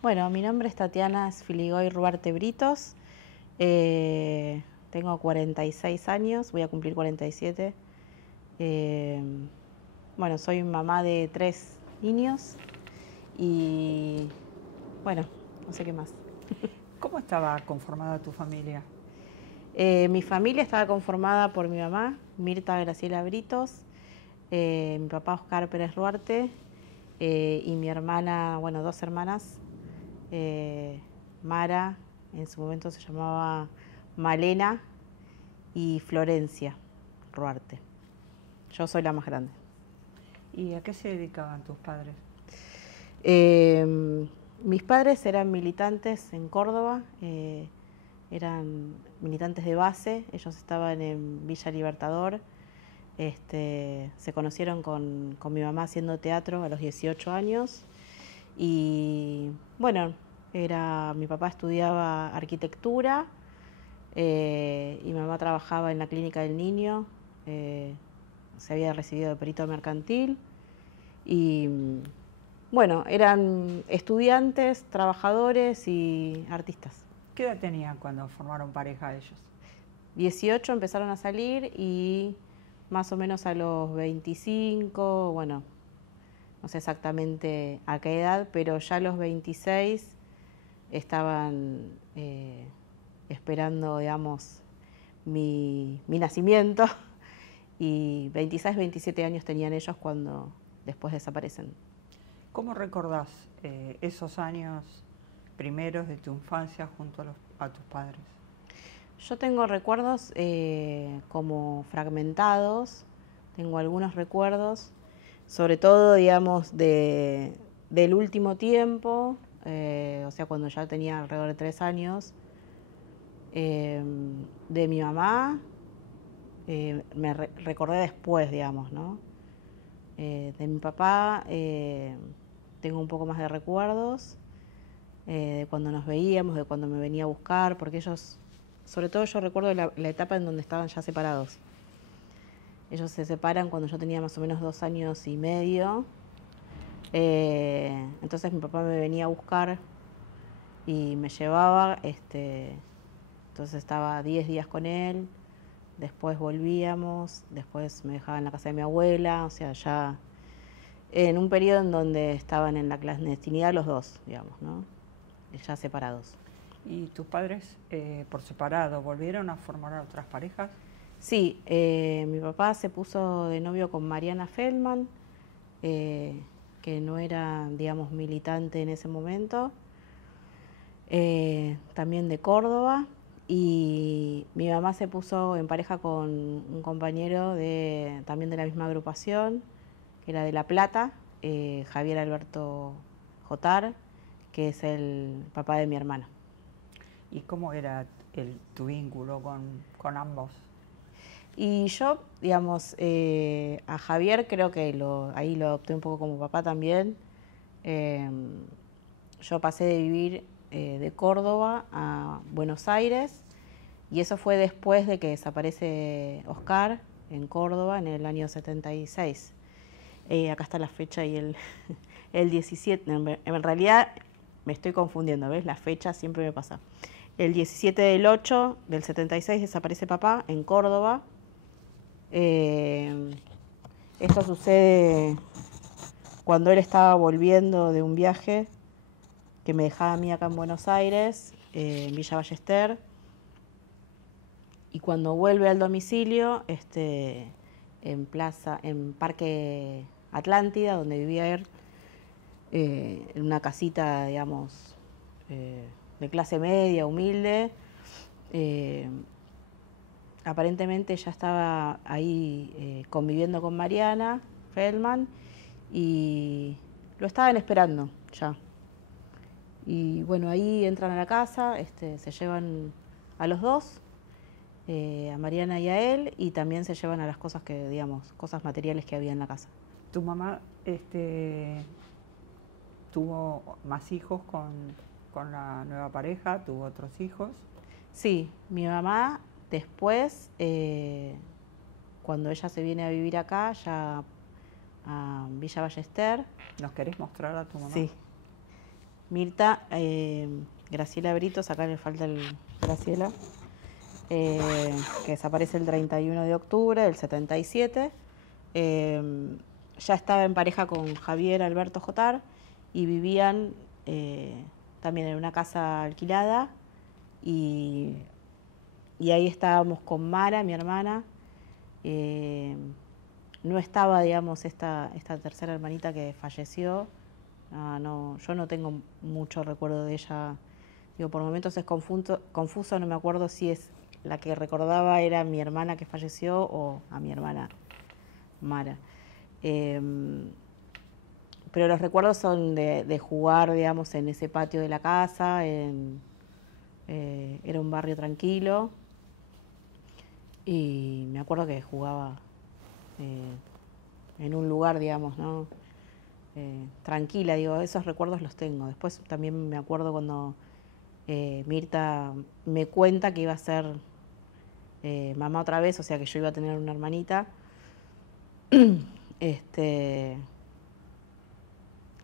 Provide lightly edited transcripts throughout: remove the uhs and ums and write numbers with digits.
Bueno, mi nombre es Tatiana Sfiligoy Ruarte Britos. Tengo 46 años, voy a cumplir 47. Eh, bueno, soy mamá de 3 niños y bueno, no sé qué más. ¿Cómo estaba conformada tu familia? Mi familia estaba conformada por mi mamá, Mirta Graciela Britos, mi papá Oscar Pérez Ruarte y mi hermana, bueno, 2 hermanas, Mara, en su momento se llamaba Malena, y Florencia Ruarte. Yo soy la más grande. ¿Y a qué se dedicaban tus padres? Mis padres eran militantes en Córdoba, eran militantes de base, ellos estaban en Villa Libertador. Se conocieron con mi mamá haciendo teatro a los 18 años y bueno, mi papá estudiaba arquitectura y mi mamá trabajaba en la clínica del niño, se había recibido de perito mercantil y bueno, eran estudiantes, trabajadores y artistas. ¿Qué edad tenían cuando formaron pareja ellos? 18 empezaron a salir y más o menos a los 25, bueno, no sé exactamente a qué edad, pero ya a los 26 estaban esperando, digamos, mi nacimiento y 26, 27 años tenían ellos cuando después desaparecen. ¿Cómo recordás esos años primeros de tu infancia junto a tus padres? Yo tengo recuerdos como fragmentados, tengo algunos recuerdos, sobre todo, digamos, del último tiempo, o sea, cuando ya tenía alrededor de 3 años, eh, de mi mamá, recordé después, digamos, ¿no? De mi papá tengo un poco más de recuerdos, de cuando nos veíamos, de cuando me venía a buscar, porque ellos, sobre todo yo recuerdo la etapa en donde estaban ya separados. Ellos se separan cuando yo tenía más o menos 2 años y medio. Entonces mi papá me venía a buscar y me llevaba, entonces estaba 10 días con él, después volvíamos, después me dejaba en la casa de mi abuela, o sea, ya en un periodo en donde estaban en la clandestinidad los dos, digamos, ¿no? Ya separados. ¿Y tus padres por separado volvieron a formar otras parejas? Sí, mi papá se puso de novio con Mariana Feldman, eh, que no era, digamos, militante en ese momento, también de Córdoba, y mi mamá se puso en pareja con un compañero también de la misma agrupación, que era de La Plata, Javier Alberto Jotar, que es el papá de mi hermana. ¿Y cómo era tu vínculo con ambos? Y yo, digamos, a Javier creo que ahí lo adopté un poco como papá también. Eh, yo pasé de vivir de Córdoba a Buenos Aires y eso fue después de que desaparece Oscar en Córdoba en el año 76. Acá está la fecha y el 17, en realidad me estoy confundiendo, ¿ves? La fecha siempre me pasa. El 17 del 8 del 76 desaparece papá en Córdoba. Eh, Esto sucede cuando él estaba volviendo de un viaje que me dejaba a mí acá en Buenos Aires, en Villa Ballester, y cuando vuelve al domicilio, en Parque Atlántida, donde vivía él, en una casita, digamos, de clase media, humilde, eh, aparentemente ya estaba ahí conviviendo con Mariana Feldman y lo estaban esperando ya. Y bueno, ahí entran a la casa, se llevan a los dos, a Mariana y a él, y también se llevan a las cosas que, digamos, cosas materiales que había en la casa. ¿Tu mamá tuvo más hijos con la nueva pareja? ¿Tuvo otros hijos? Sí, mi mamá después, cuando ella se viene a vivir acá, ya a Villa Ballester, ¿Nos querés mostrar a tu mamá? sí, Mirta, Graciela Britos, acá le falta el Graciela, que desaparece el 31 de octubre del 77. Ya estaba en pareja con Javier Alberto Jotar y vivían también en una casa alquilada y ahí estábamos con Mara, mi hermana. No estaba, digamos, esta tercera hermanita que falleció. No, yo no tengo mucho recuerdo de ella. Digo, por momentos es confuso, no me acuerdo si es la que recordaba era mi hermana que falleció o a mi hermana Mara. Pero los recuerdos son de jugar, digamos, en ese patio de la casa. Era un barrio tranquilo y me acuerdo que jugaba en un lugar, digamos, ¿no? Tranquila, digo, esos recuerdos los tengo. Después también me acuerdo cuando Mirta me cuenta que iba a ser mamá otra vez, o sea que yo iba a tener una hermanita.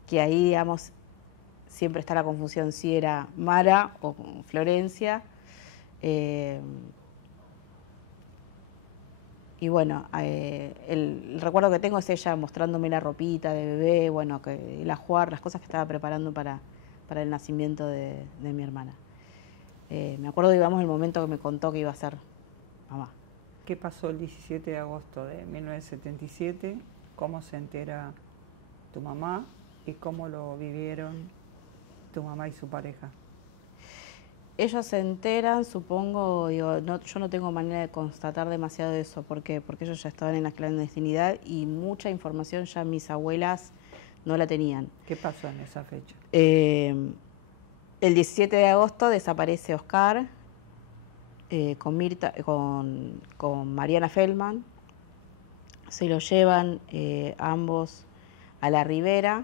Que ahí, digamos, siempre está la confusión si era Mara o Florencia. Y bueno, el recuerdo que tengo es ella mostrándome la ropita de bebé, bueno, el ajuar, las cosas que estaba preparando para el nacimiento de mi hermana. Me acuerdo, digamos, el momento que me contó que iba a ser mamá. ¿Qué pasó el 17 de agosto de 1977? ¿Cómo se entera tu mamá y cómo lo vivieron tu mamá y su pareja? Ellos se enteran, supongo, digo, yo no tengo manera de constatar demasiado de eso. ¿Por qué? Porque ellos ya estaban en la clandestinidad y mucha información ya mis abuelas no la tenían. ¿Qué pasó en esa fecha? El 17 de agosto desaparece Oscar con Mirta, con Mariana Feldman. Se lo llevan ambos a La Ribera,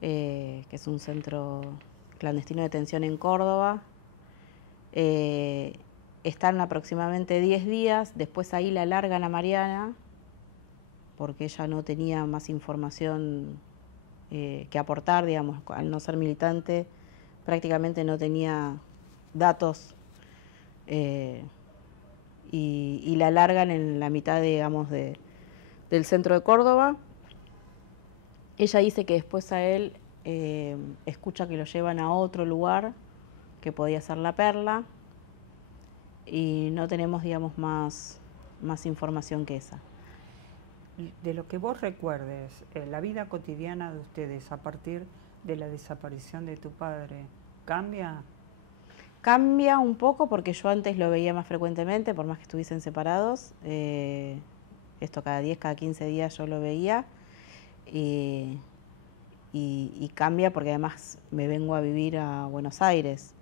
que es un centro clandestino de detención en Córdoba. Están aproximadamente 10 días, después ahí la largan a Mariana, porque ella no tenía más información que aportar, digamos, al no ser militante, prácticamente no tenía datos, y la largan en la mitad, digamos, del centro de Córdoba. Ella dice que después a él escucha que lo llevan a otro lugar, que podía ser La Perla, y no tenemos, digamos, más información que esa. De lo que vos recuerdes, la vida cotidiana de ustedes a partir de la desaparición de tu padre, ¿cambia? Cambia un poco porque yo antes lo veía más frecuentemente, por más que estuviesen separados. Esto cada 10, cada 15 días yo lo veía. Y cambia porque además me vengo a vivir a Buenos Aires.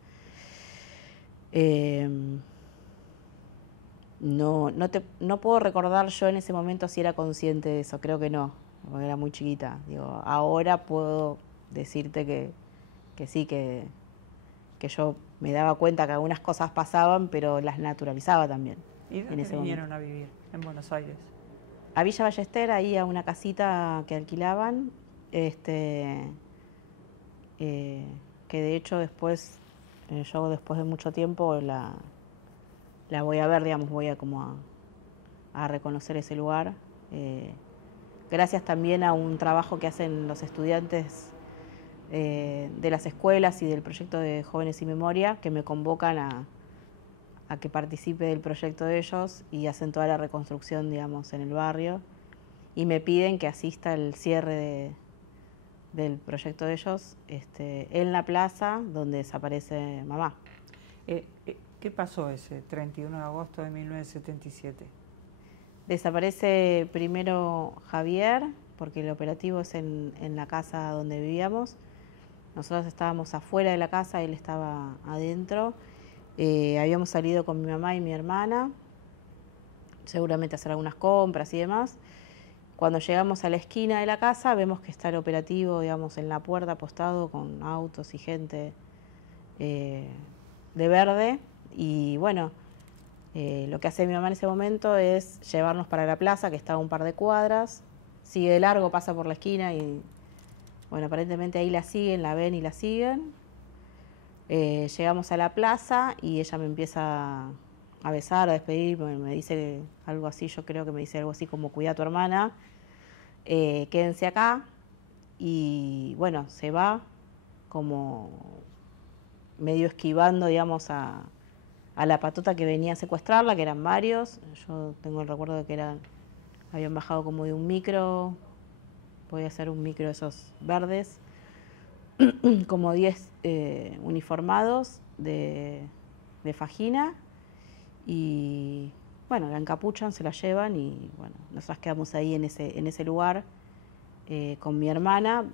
No puedo recordar yo en ese momento si era consciente de eso, creo que no, porque era muy chiquita. Digo, ahora puedo decirte que sí, que yo me daba cuenta que algunas cosas pasaban, pero las naturalizaba también. ¿Y dónde vinieron a vivir en Buenos Aires? A Villa Ballester, ahí a una casita que alquilaban, que de hecho después, yo después de mucho tiempo la voy a ver, digamos, voy a como a reconocer ese lugar. Gracias también a un trabajo que hacen los estudiantes de las escuelas y del proyecto de Jóvenes y Memoria, que me convocan a que participe del proyecto de ellos y hacen toda la reconstrucción, digamos, en el barrio. Y me piden que asista al cierre del proyecto de ellos en la plaza donde desaparece mamá. ¿Qué pasó ese 31 de agosto de 1977? Desaparece primero Javier, porque el operativo es en la casa donde vivíamos. Nosotros estábamos afuera de la casa, él estaba adentro. Habíamos salido con mi mamá y mi hermana, seguramente a hacer algunas compras y demás. Cuando llegamos a la esquina de la casa, vemos que está el operativo, digamos, en la puerta apostado con autos y gente de verde. Y bueno, lo que hace mi mamá en ese momento es llevarnos para la plaza, que está a un par de cuadras. Sigue de largo, pasa por la esquina y Bueno, aparentemente ahí la siguen, la ven y la siguen. Llegamos a la plaza y ella me empieza a besar, a despedir, me dice algo así, yo creo que me dice algo así como cuida a tu hermana, quédense acá. Y bueno, se va como medio esquivando, digamos, a la patota que venía a secuestrarla, que eran varios. Yo tengo el recuerdo de que habían bajado como de un micro, podía ser un micro de esos verdes, como 10 uniformados de fajina, y bueno, la encapuchan, se la llevan y bueno, nosotras quedamos ahí en ese lugar con mi hermana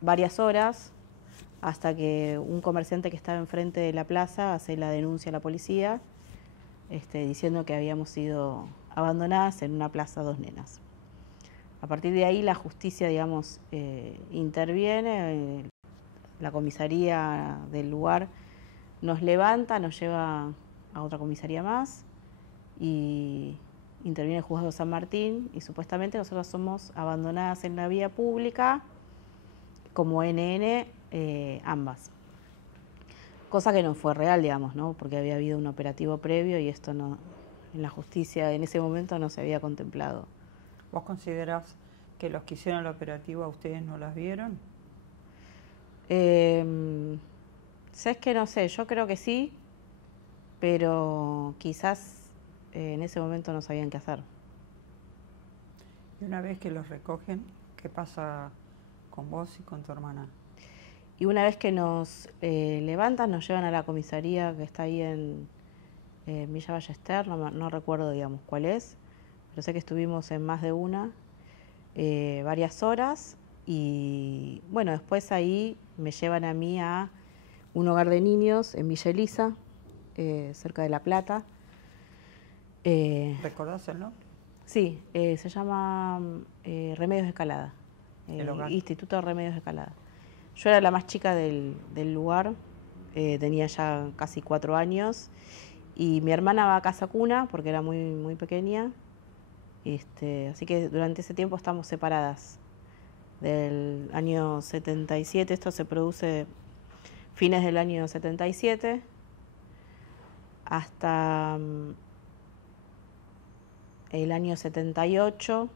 varias horas, hasta que un comerciante que estaba enfrente de la plaza hace la denuncia a la policía, diciendo que habíamos sido abandonadas en una plaza dos nenas. A partir de ahí la justicia, digamos, interviene, la comisaría del lugar nos levanta, nos lleva a otra comisaría más y interviene el juzgado de San Martín y supuestamente nosotros somos abandonadas en la vía pública como NN, ambas. Cosa que no fue real, digamos, ¿no? Porque había habido un operativo previo y esto no, en la justicia en ese momento no se había contemplado. ¿Vos considerás que los que hicieron el operativo a ustedes no las vieron? ¿Sabes qué? No sé, yo creo que sí, pero quizás en ese momento no sabían qué hacer. Y una vez que los recogen, ¿qué pasa con vos y con tu hermana? Y una vez que nos levantan, nos llevan a la comisaría que está ahí en Villa Ballester, no recuerdo, digamos, cuál es, pero sé que estuvimos en más de una, varias horas, y bueno, después ahí me llevan a mí a un hogar de niños en Villa Elisa, cerca de La Plata. ¿Recordás el nombre? Sí, se llama Remedios de Escalada, El hogar. Instituto de Remedios de Escalada. Yo era la más chica del lugar, tenía ya casi 4 años, y mi hermana va a casa cuna porque era muy, muy pequeña, así que durante ese tiempo estamos separadas. Del año 77, esto se produce fines del año 77, hasta el año 78,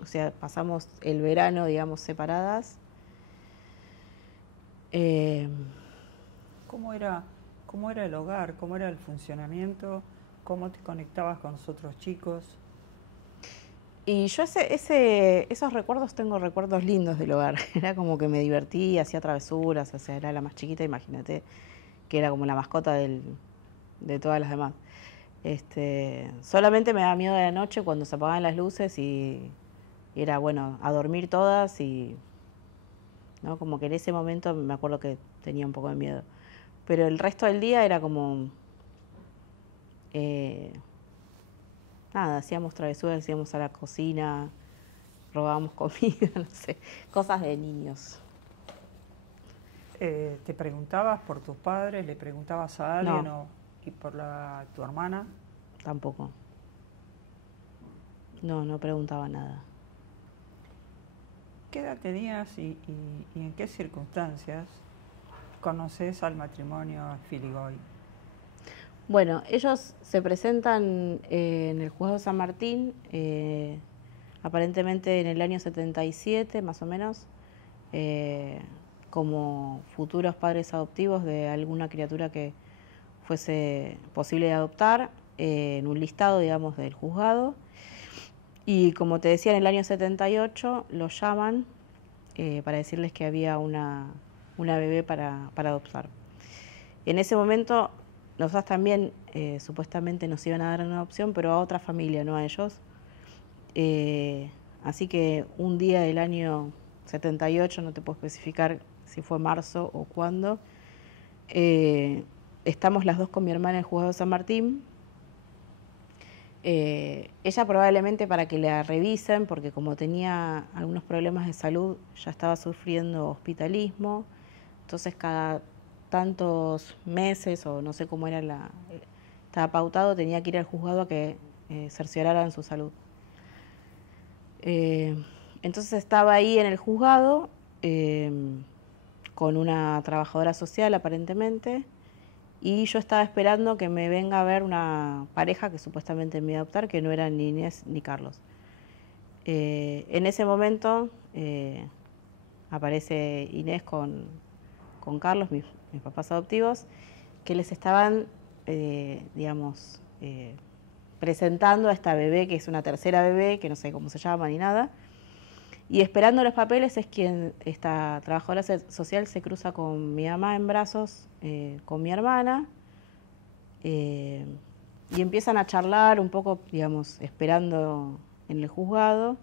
o sea, pasamos el verano, digamos, separadas. ¿Cómo era el hogar? ¿Cómo era el funcionamiento? ¿Cómo te conectabas con los otros chicos? Y yo esos recuerdos, tengo recuerdos lindos del hogar. Era como que me divertí, hacía travesuras, o sea, era la más chiquita, imagínate, que era como la mascota de todas las demás. Solamente me daba miedo de la noche cuando se apagaban las luces y era, bueno, a dormir todas y, ¿no? Como que en ese momento me acuerdo que tenía un poco de miedo. Pero el resto del día era como, nada, hacíamos travesuras, íbamos a la cocina, robábamos comida, no sé, cosas de niños. ¿Te preguntabas por tus padres? ¿Le preguntabas a alguien? No. ¿Y por tu hermana? Tampoco. No preguntaba nada. ¿Qué edad tenías y en qué circunstancias conoces al matrimonio Filigoy? Bueno, ellos se presentan en el juzgado de San Martín, aparentemente en el año 77, más o menos, como futuros padres adoptivos de alguna criatura que fuese posible de adoptar, en un listado, digamos, del juzgado. Y como te decía, en el año 78 los llaman para decirles que había una bebé para adoptar. En ese momento, nosotros también supuestamente nos iban a dar una adopción, pero a otra familia, no a ellos. Así que un día del año 78, no te puedo especificar si fue marzo o cuándo, estamos las dos con mi hermana en el juzgado de San Martín. Ella probablemente para que la revisen, porque como tenía algunos problemas de salud, ya estaba sufriendo hospitalismo, entonces cada tantos meses, o no sé cómo era estaba pautado, tenía que ir al juzgado a que cercioraran su salud. Entonces estaba ahí en el juzgado eh, con una trabajadora social aparentemente, y yo estaba esperando que me venga a ver una pareja que supuestamente me iba a adoptar, que no eran ni Inés ni Carlos. En ese momento aparece Inés con Carlos, mis papás adoptivos, que les estaban, digamos, presentando a esta bebé, que es una tercera bebé, que no sé cómo se llama ni nada. Y esperando los papeles es quien esta trabajadora social se cruza con mi mamá en brazos, con mi hermana, y empiezan a charlar un poco, digamos, esperando en el juzgado.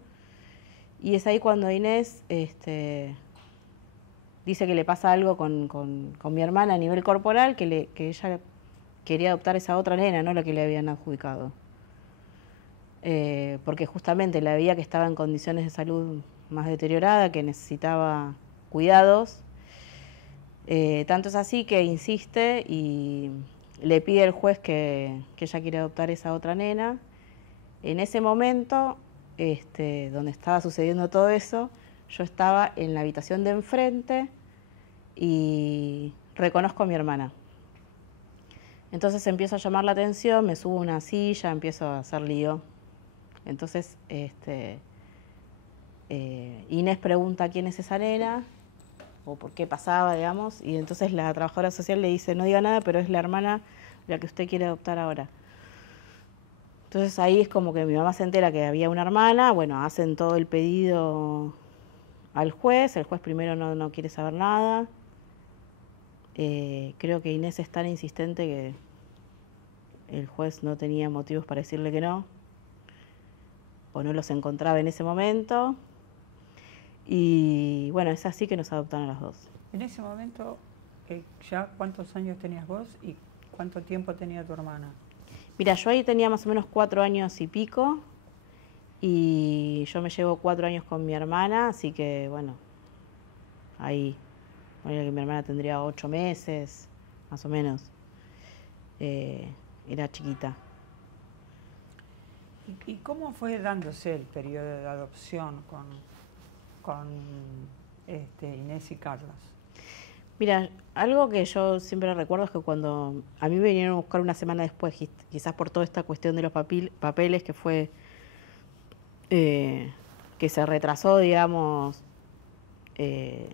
Y es ahí cuando Inés dice que le pasa algo con mi hermana a nivel corporal, que ella quería adoptar esa otra nena, no la que le habían adjudicado. Porque justamente la veía que estaba en condiciones de salud más deteriorada, que necesitaba cuidados. Tanto es así que insiste y le pide al juez que ella quiere adoptar esa otra nena. En ese momento, donde estaba sucediendo todo eso, yo estaba en la habitación de enfrente y reconozco a mi hermana. Entonces empiezo a llamar la atención, me subo a una silla, empiezo a hacer lío. Entonces Inés pregunta quién es esa nena o por qué pasaba, digamos, y entonces la trabajadora social le dice, no diga nada, pero es la hermana la que usted quiere adoptar ahora. Entonces ahí es como que mi mamá se entera que había una hermana, bueno, hacen todo el pedido al juez, el juez primero no quiere saber nada. Creo que Inés es tan insistente que el juez no tenía motivos para decirle que no, o no los encontraba en ese momento. Y bueno, es así que nos adoptan a las dos. En ese momento, ¿ya cuántos años tenías vos y cuánto tiempo tenía tu hermana? Mira, yo ahí tenía más o menos 4 años y pico, y yo me llevo 4 años con mi hermana, así que bueno, ahí, bueno, que mi hermana tendría 8 meses, más o menos. Era chiquita. ¿Y cómo fue dándose el periodo de adopción con Inés y Carlos? Mira, algo que yo siempre recuerdo es que cuando a mí me vinieron a buscar una semana después, quizás por toda esta cuestión de los papeles que fue, que se retrasó, digamos, que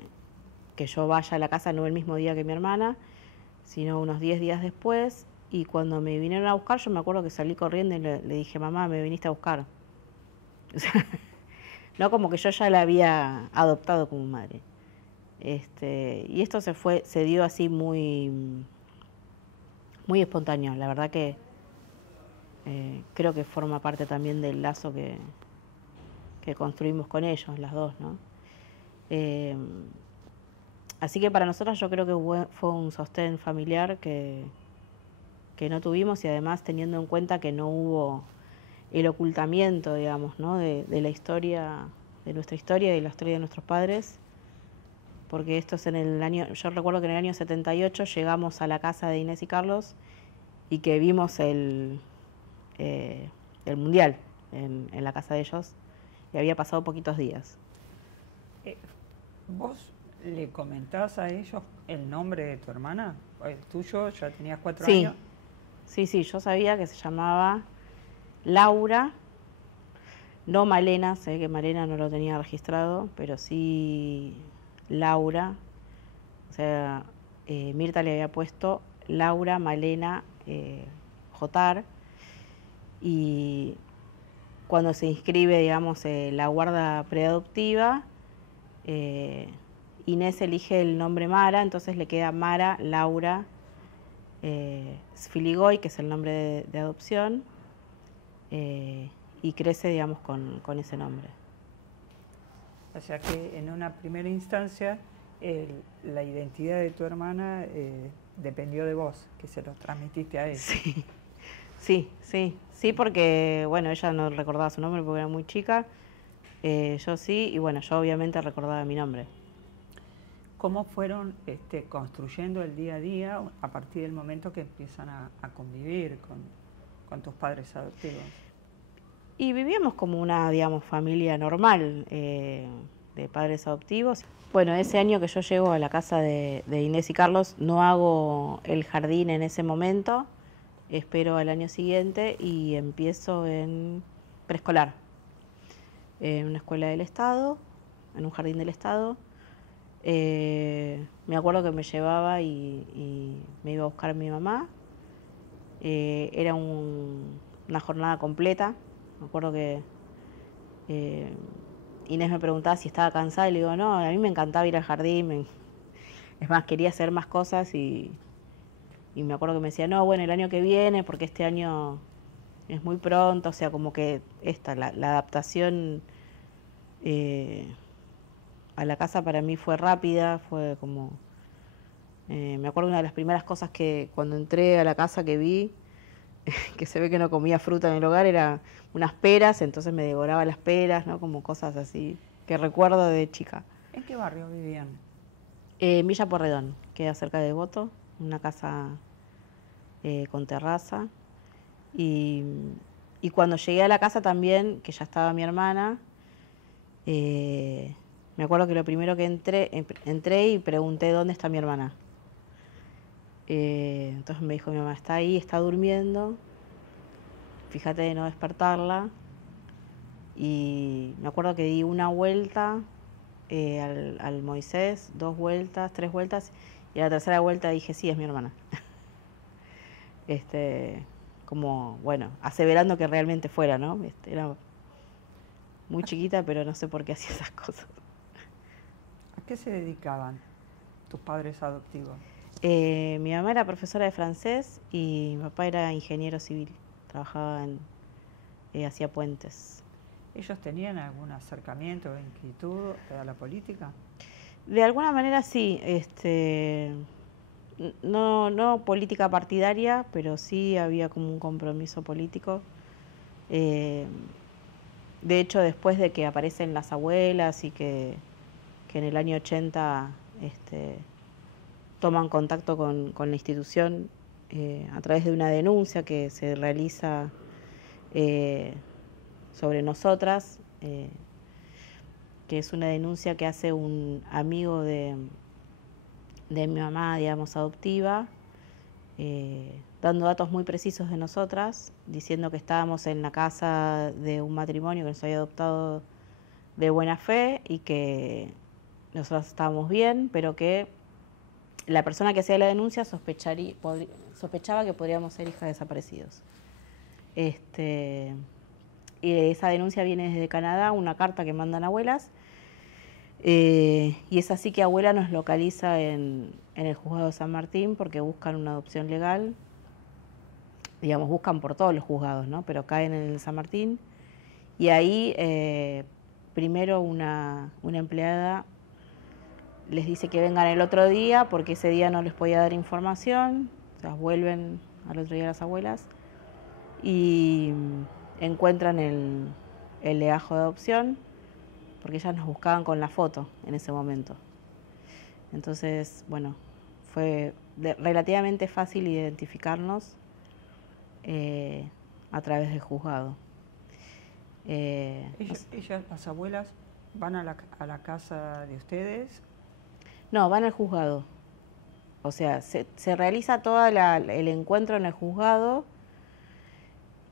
yo vaya a la casa no el mismo día que mi hermana, sino unos 10 días después. Y cuando me vinieron a buscar, yo me acuerdo que salí corriendo y le dije, mamá, me viniste a buscar. O sea, no como que yo ya la había adoptado como madre. Y esto se dio así muy, muy espontáneo. La verdad que creo que forma parte también del lazo que construimos con ellos, las dos, ¿no? Así que para nosotros yo creo que fue un sostén familiar que no tuvimos, y además teniendo en cuenta que no hubo el ocultamiento, digamos, ¿no? de la historia, de nuestra historia y de la historia de nuestros padres, porque esto es en el año, yo recuerdo que en el año 78 llegamos a la casa de Inés y Carlos y que vimos el mundial en la casa de ellos, y había pasado poquitos días. ¿Vos le comentás a ellos el nombre de tu hermana? ¿El tuyo? ¿Ya tenías 4 Sí. años? Sí, yo sabía que se llamaba Laura, no Malena, sé que Malena no lo tenía registrado, pero sí Laura. O sea, Mirta le había puesto Laura Malena Jotar, y cuando se inscribe, digamos, la guarda preadoptiva, Inés elige el nombre Mara, entonces le queda Mara Laura Sfiligoy, que es el nombre de adopción, y crece, digamos, con ese nombre. O sea que en una primera instancia la identidad de tu hermana dependió de vos, que se lo transmitiste a ella. Sí, porque, bueno, ella no recordaba su nombre porque era muy chica, yo sí, y bueno, yo obviamente recordaba mi nombre. ¿Cómo fueron construyendo el día a día a partir del momento que empiezan a convivir con tus padres adoptivos? Y vivíamos como una, digamos, familia normal. de padres adoptivos. Bueno, ese año que yo llego a la casa de Inés y Carlos, no hago el jardín en ese momento, espero al año siguiente y empiezo en preescolar, en una escuela del Estado, en un jardín del Estado. Me acuerdo que me llevaba y me iba a buscar mi mamá. Era una jornada completa. Me acuerdo que Inés me preguntaba si estaba cansada y le digo, no, a mí me encantaba ir al jardín. Es más, quería hacer más cosas y me acuerdo que me decía, no, bueno, el año que viene, porque este año es muy pronto, o sea, como que la adaptación a la casa para mí fue rápida, fue como... me acuerdo una de las primeras cosas que cuando entré a la casa que vi, que se ve que no comía fruta en el hogar, era unas peras, entonces me devoraba las peras, ¿no? Como cosas así que recuerdo de chica. ¿En qué barrio vivían? Villa Porredón, queda cerca de Devoto, una casa con terraza. Y cuando llegué a la casa también, que ya estaba mi hermana, me acuerdo que lo primero que entré y pregunté dónde está mi hermana. Entonces me dijo mi mamá, está ahí, está durmiendo, fíjate de no despertarla. Y me acuerdo que di una vuelta al Moisés, 2 vueltas, 3 vueltas, y a la tercera vuelta dije, sí, es mi hermana. Como, bueno, aseverando que realmente fuera, ¿no? Era muy chiquita, pero no sé por qué hacía esas cosas. ¿A qué se dedicaban tus padres adoptivos? Mi mamá era profesora de francés y mi papá era ingeniero civil, trabajaba hacía puentes. ¿Ellos tenían algún acercamiento o inquietud a la política? De alguna manera sí, no política partidaria, pero sí había como un compromiso político. De hecho, después de que aparecen las abuelas y que en el año 80 toman contacto con la institución a través de una denuncia que se realiza sobre nosotras, que es una denuncia que hace un amigo de mi mamá, digamos, adoptiva, dando datos muy precisos de nosotras, diciendo que estábamos en la casa de un matrimonio que nos había adoptado de buena fe y que nosotras estábamos bien, pero que la persona que hacía la denuncia sospechaba que podríamos ser hijas de desaparecidos. Y esa denuncia viene desde Canadá, una carta que mandan abuelas, y es así que abuela nos localiza en el juzgado de San Martín porque buscan una adopción legal. Digamos, buscan por todos los juzgados, ¿no? Pero caen en el San Martín. Y ahí primero una empleada les dice que vengan el otro día porque ese día no les podía dar información. O sea, vuelven al otro día las abuelas y encuentran el legajo de adopción, porque ellas nos buscaban con la foto en ese momento. Entonces, bueno, fue relativamente fácil identificarnos a través del juzgado. Ellas, las abuelas, van a la casa de ustedes. No, van al juzgado. O sea, se realiza todo el encuentro en el juzgado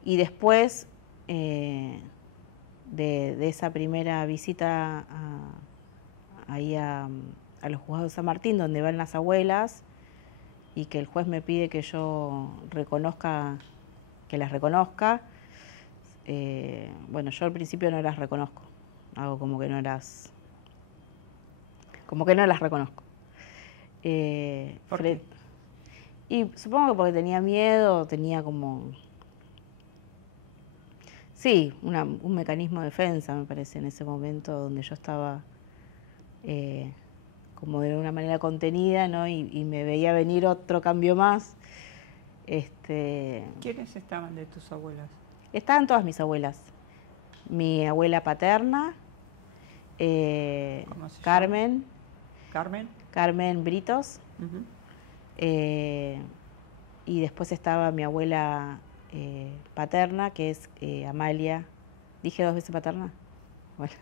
y después de esa primera visita ahí a los juzgados de San Martín, donde van las abuelas y que el juez me pide que yo que las reconozca. Bueno, yo al principio no las reconozco. Hago como que no las reconozco. ¿Por qué? Y supongo que porque tenía miedo, tenía como... Sí, un mecanismo de defensa, me parece, en ese momento donde yo estaba como de una manera contenida, ¿no? Y me veía venir otro cambio más. ¿Quiénes estaban de tus abuelas? Estaban todas mis abuelas. Mi abuela paterna, ¿Cómo se Carmen. llama? ¿Carmen? Carmen Britos. Uh-huh. Y después estaba mi abuela paterna, que es Amalia. ¿Dije 2 veces paterna? Bueno.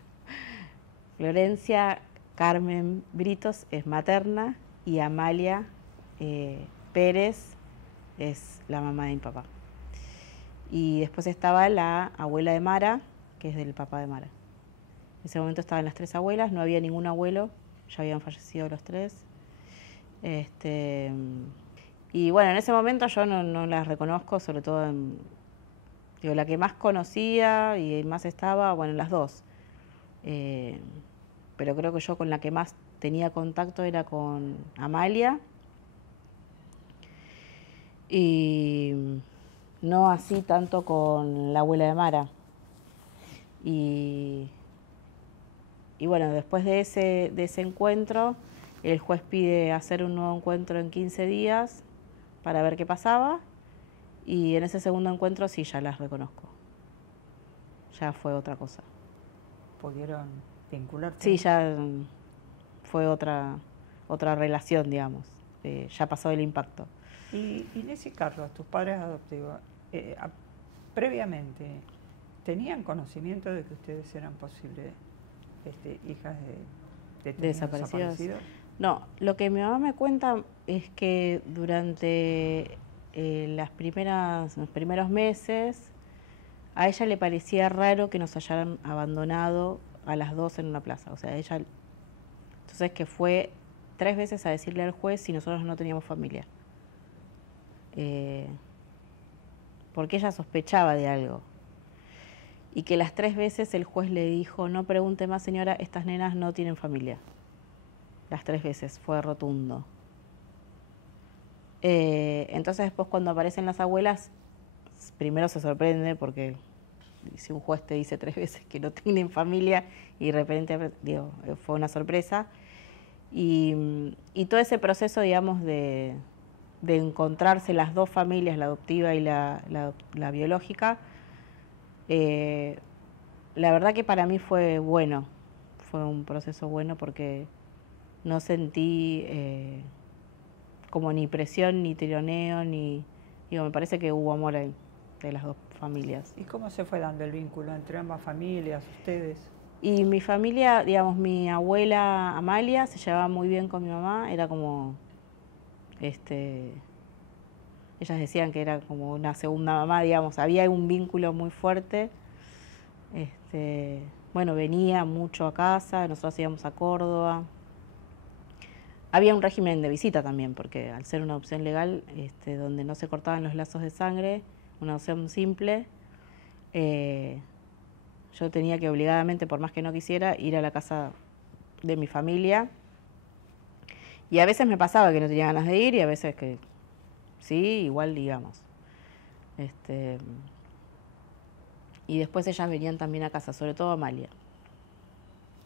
Florencia Carmen Britos es materna y Amalia Pérez es la mamá de mi papá. Y después estaba la abuela de Mara, que es del papá de Mara. En ese momento estaban las 3 abuelas, no había ningún abuelo, ya habían fallecido los 3. Y bueno, en ese momento yo no las reconozco, sobre todo digo, la que más conocía y más estaba, bueno, las 2. Pero creo que yo con la que más tenía contacto era con Amalia. Y no así tanto con la abuela de Mara. Y bueno, después de ese encuentro, el juez pide hacer un nuevo encuentro en 15 días para ver qué pasaba. Y en ese segundo encuentro sí ya las reconozco. Ya fue otra cosa. ¿Pudieron vincularse? Sí, ya fue otra relación, digamos. Ya pasó el impacto. Y Inés y Carlos, tus padres adoptivos, previamente, ¿tenían conocimiento de que ustedes eran posibles hijas de desaparecidos? No, lo que mi mamá me cuenta es que durante los primeros meses, a ella le parecía raro que nos hayan abandonado a las 2 en una plaza. O sea, entonces que fue 3 veces a decirle al juez si nosotros no teníamos familia. Porque ella sospechaba de algo. Y que las 3 veces el juez le dijo, no pregunte más señora, estas nenas no tienen familia. Las 3 veces, fue rotundo. Entonces después cuando aparecen las abuelas, primero se sorprende porque si un juez te dice 3 veces que no tienen familia y de repente, digo, fue una sorpresa. Y todo ese proceso, digamos, de encontrarse las 2 familias, la adoptiva y la biológica, la verdad que para mí fue bueno, fue un proceso bueno porque no sentí como ni presión, ni tironeo, digo, me parece que hubo amor ahí de las 2 familias. ¿Y cómo se fue dando el vínculo entre ambas familias, ustedes? Y mi familia, digamos, mi abuela Amalia se llevaba muy bien con mi mamá, era como, ellas decían que era como una segunda mamá, digamos, había un vínculo muy fuerte. Bueno, venía mucho a casa, nosotros íbamos a Córdoba. Había un régimen de visita también, porque al ser una adopción legal, donde no se cortaban los lazos de sangre, una adopción simple, yo tenía que obligadamente, por más que no quisiera, ir a la casa de mi familia. Y a veces me pasaba que no tenía ganas de ir y a veces que sí, igual digamos. Y después ellas venían también a casa, sobre todo Amalia.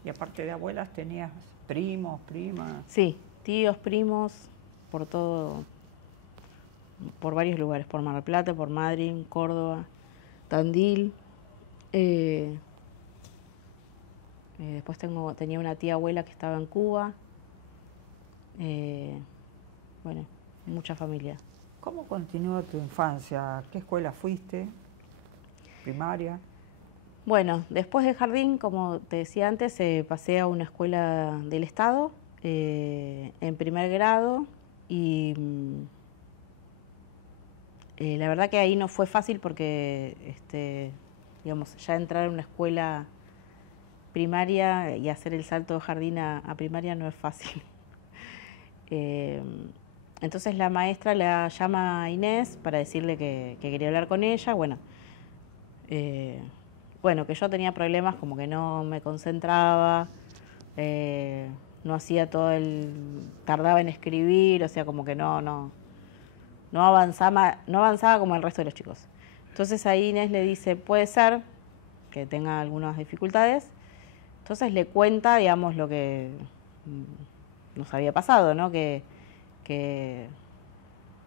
Y aparte de abuelas, ¿tenías primos, primas? Sí, tíos, primos, por todo, por varios lugares, por Mar del Plata, por Madrid, Córdoba, Tandil. Después tenía una tía abuela que estaba en Cuba. Bueno, mucha familia. ¿Cómo continuó tu infancia? ¿A qué escuela fuiste? ¿Primaria? Bueno, después del jardín, como te decía antes, pasé a una escuela del Estado en primer grado y la verdad que ahí no fue fácil porque, digamos, ya entrar a una escuela primaria y hacer el salto de jardín a primaria no es fácil. Entonces la maestra la llama a Inés para decirle que quería hablar con ella. Bueno, que yo tenía problemas, como que no me concentraba, no hacía tardaba en escribir, o sea, como que no avanzaba como el resto de los chicos. Entonces ahí Inés le dice, puede ser que tenga algunas dificultades. Entonces le cuenta, digamos, lo que nos había pasado, ¿no? Que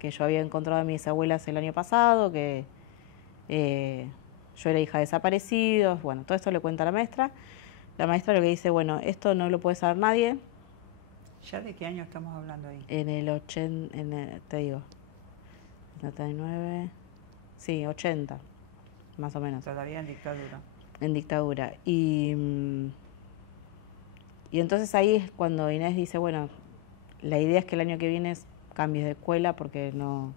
yo había encontrado a mis abuelas el año pasado, que yo era hija de desaparecidos, bueno, todo esto le cuenta a la maestra. La maestra lo que dice, bueno, esto no lo puede saber nadie. ¿Ya de qué año estamos hablando ahí? En el 80, te digo, 79, sí, 80, más o menos. Todavía en dictadura. En dictadura. Y y entonces ahí es cuando Inés dice, bueno, la idea es que el año que viene cambies de escuela porque no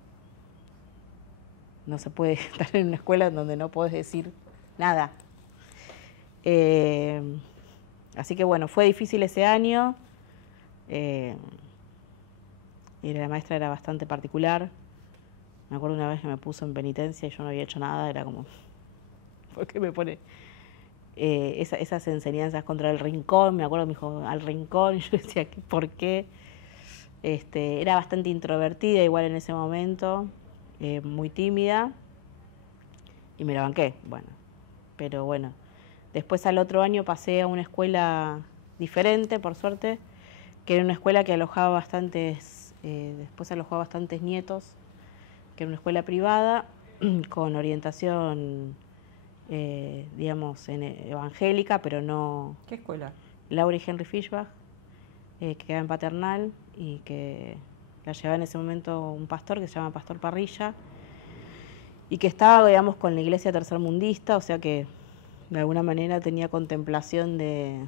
se puede estar en una escuela en donde no podés decir nada. Así que bueno, fue difícil ese año. Y la maestra era bastante particular. Me acuerdo una vez que me puso en penitencia y yo no había hecho nada, era como, ¿por qué me pone esas enseñanzas contra el rincón? Me acuerdo que me dijo, al rincón, y yo decía, ¿por qué? Era bastante introvertida igual en ese momento, muy tímida, y me la banqué, bueno. Pero bueno, después al otro año pasé a una escuela diferente, por suerte, que era una escuela que alojaba bastantes, después alojaba bastantes nietos, que era una escuela privada con orientación, digamos, evangélica, pero no... ¿Qué escuela? Laura y Henry Fischbach, que queda en Paternal y que la llevaba en ese momento un pastor que se llama Pastor Parrilla y que estaba, digamos, con la iglesia tercermundista, o sea que de alguna manera tenía contemplación de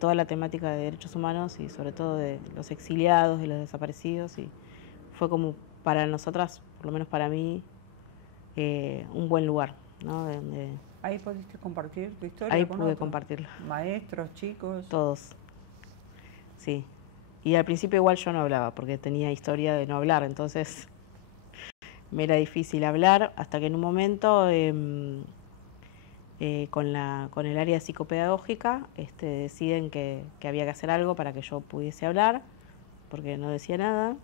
toda la temática de derechos humanos y sobre todo de los exiliados, de los desaparecidos, y fue como para nosotras, por lo menos para mí, un buen lugar, ¿no? ¿Ahí pudiste compartir tu historia? Ahí con pude otros compartirlo. Maestros, chicos. Todos, sí. Y al principio igual yo no hablaba, porque tenía historia de no hablar, entonces me era difícil hablar, hasta que en un momento, con el área psicopedagógica, deciden que había que hacer algo para que yo pudiese hablar, porque no decía nada.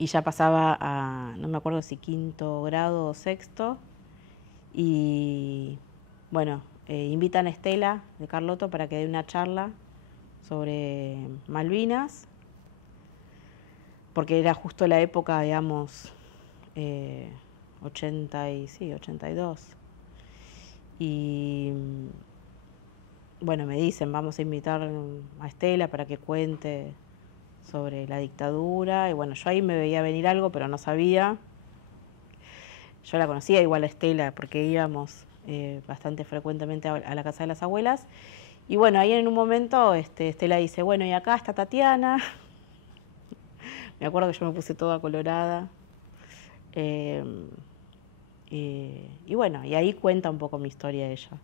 Y ya pasaba a, no me acuerdo si quinto grado o sexto, y bueno, invitan a Estela de Carlotto para que dé una charla sobre Malvinas, porque era justo la época, digamos, 82. Y bueno, me dicen, vamos a invitar a Estela para que cuente sobre la dictadura. Y bueno, yo ahí me veía venir algo, pero no sabía. Yo la conocía igual a Estela, porque íbamos bastante frecuentemente a la casa de las abuelas. Y bueno, ahí en un momento Estela dice, bueno, y acá está Tatiana. Me acuerdo que yo me puse toda colorada. Y bueno, y ahí cuenta un poco mi historia ella.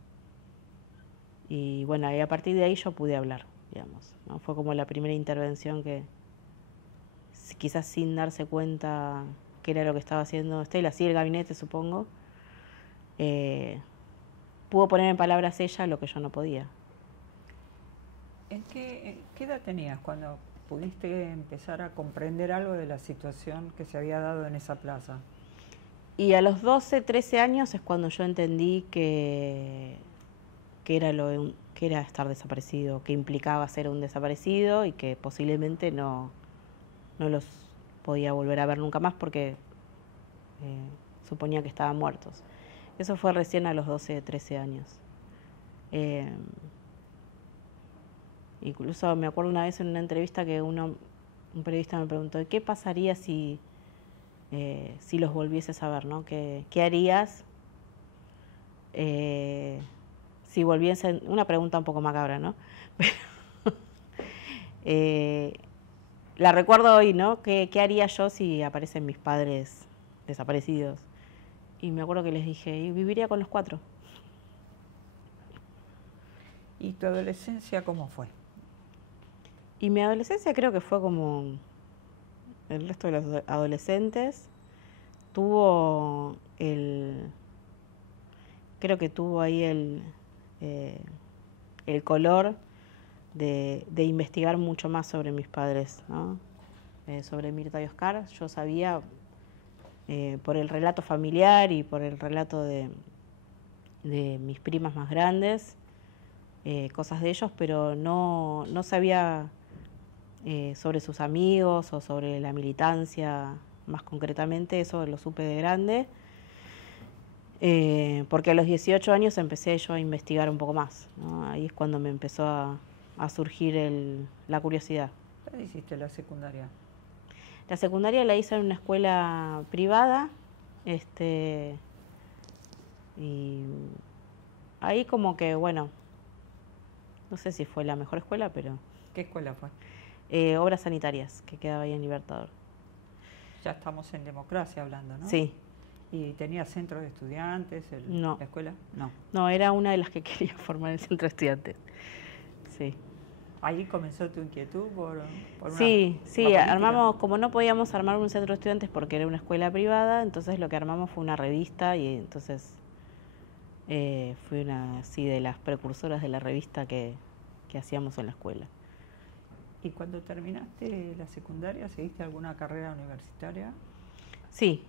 Y bueno, y a partir de ahí yo pude hablar, digamos, ¿no? Fue como la primera intervención que, quizás sin darse cuenta qué era lo que estaba haciendo Estela, sí el gabinete supongo, pudo poner en palabras ella lo que yo no podía. ¿Qué edad tenías cuando pudiste empezar a comprender algo de la situación que se había dado en esa plaza? Y a los 12, 13 años es cuando yo entendí que era estar desaparecido, que implicaba ser un desaparecido y que posiblemente no los podía volver a ver nunca más porque suponía que estaban muertos. Eso fue recién a los 12, 13 años. Incluso me acuerdo una vez en una entrevista que un periodista me preguntó, ¿qué pasaría si los volvieses a ver, ¿no? ¿Qué harías si volviesen? Una pregunta un poco macabra, ¿no? La recuerdo hoy, ¿no? ¿Qué haría yo si aparecen mis padres desaparecidos? Y me acuerdo que les dije, y viviría con los 4. ¿Y tu adolescencia cómo fue? Y mi adolescencia creo que fue como el resto de los adolescentes. Creo que tuvo ahí el color de investigar mucho más sobre mis padres, ¿no? Sobre Mirta y Oscar. Yo sabía, por el relato familiar y por el relato de mis primas más grandes, cosas de ellos, pero no sabía sobre sus amigos o sobre la militancia más concretamente. Eso lo supe de grande, porque a los 18 años empecé yo a investigar un poco más, ¿no? Ahí es cuando me empezó a surgir la curiosidad. ¿Dónde hiciste la secundaria? La secundaria la hice en una escuela privada, y ahí como que, bueno, No sé si fue la mejor escuela, pero ¿Qué escuela fue? Obras Sanitarias, que quedaba ahí en Libertador. Ya estamos en democracia hablando, ¿no? Sí, ¿Y tenía centros de estudiantes no, la escuela? No. no, era una de las que quería formar el centro de estudiantes. Sí. ¿Ahí comenzó tu inquietud Sí, por la sí, política? armamos, como no podíamos armar un centro de estudiantes porque era una escuela privada, entonces lo que armamos fue una revista y entonces fui una así de las precursoras de la revista que hacíamos en la escuela. ¿Y cuando terminaste la secundaria, seguiste alguna carrera universitaria? Sí,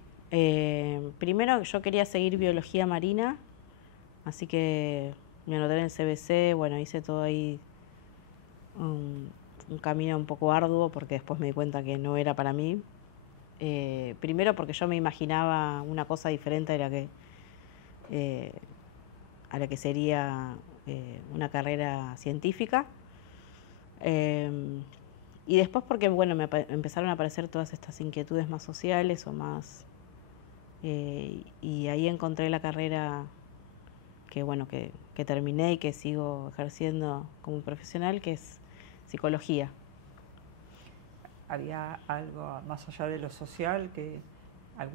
primero yo quería seguir biología marina, así que me anoté en el CBC, bueno, hice todo ahí un camino un poco arduo porque después me di cuenta que no era para mí. Primero porque yo me imaginaba una cosa diferente eh, a la que sería una carrera científica. Y después porque, bueno, empezaron a aparecer todas estas inquietudes más sociales o más... y ahí encontré la carrera que, bueno, que terminé y que sigo ejerciendo como profesional, que es psicología. ¿Había algo más allá de lo social,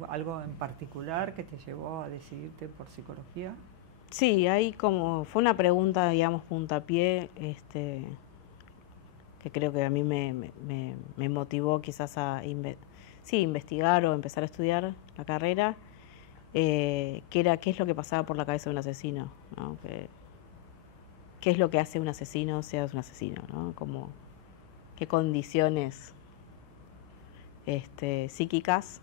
algo en particular que te llevó a decidirte por psicología? Sí, ahí como fue una pregunta, digamos, puntapié, que creo que a mí me motivó quizás a sí, investigar o empezar a estudiar la carrera, que era qué es lo que pasaba por la cabeza de un asesino, ¿no? Qué es lo que hace un asesino sea un asesino, ¿no? Como qué condiciones psíquicas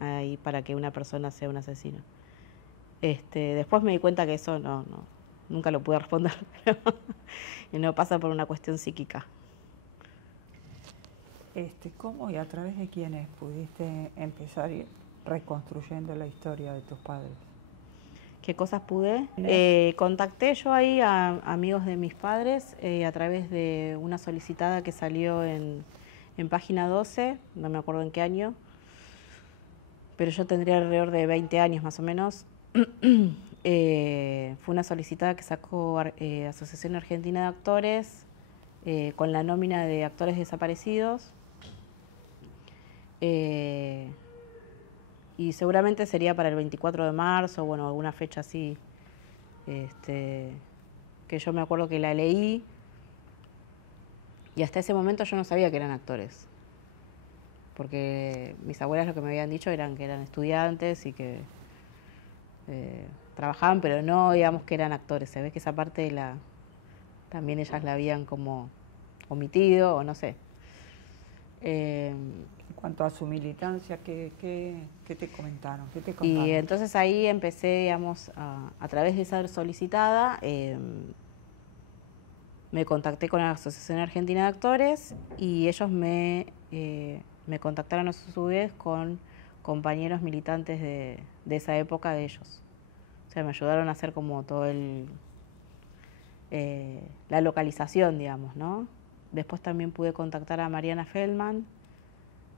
hay para que una persona sea un asesino. Después me di cuenta que eso nunca lo pude responder, pero no pasa por una cuestión psíquica. ¿Cómo y a través de quiénes pudiste empezar reconstruyendo la historia de tus padres? ¿Qué cosas pude? Contacté yo ahí a amigos de mis padres a través de una solicitada que salió en Página 12, no me acuerdo en qué año, pero yo tendría alrededor de 20 años más o menos. Fue una solicitada que sacó Asociación Argentina de Actores con la nómina de actores desaparecidos. Y seguramente sería para el 24 de marzo, bueno, alguna fecha así, que yo me acuerdo que la leí y hasta ese momento yo no sabía que eran actores, porque mis abuelas lo que me habían dicho eran que eran estudiantes y que trabajaban, pero no digamos que eran actores. Se ve que esa parte también ellas la habían como omitido o no sé. En cuanto a su militancia, ¿qué te comentaron? ¿Qué te contaron? Y entonces ahí empecé, digamos, a través de esa solicitada, me contacté con la Asociación Argentina de Actores y ellos me contactaron a su vez con compañeros militantes de esa época de ellos. O sea, me ayudaron a hacer como todo la localización, digamos, ¿no? Después también pude contactar a Mariana Feldman,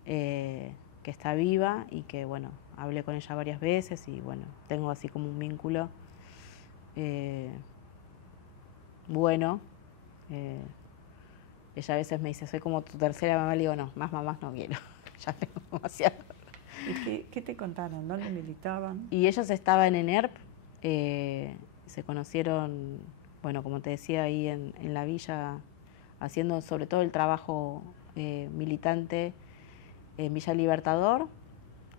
que está viva y que, bueno, hablé con ella varias veces y, bueno, tengo así como un vínculo bueno. Ella a veces me dice, soy como tu tercera mamá, le digo, no, más mamás no quiero, ya tengo demasiado. ¿Y qué te contaron? ¿Dónde militaban? Y ellos estaban en ERP, se conocieron, bueno, como te decía, ahí en la villa, haciendo sobre todo el trabajo militante en Villa Libertador,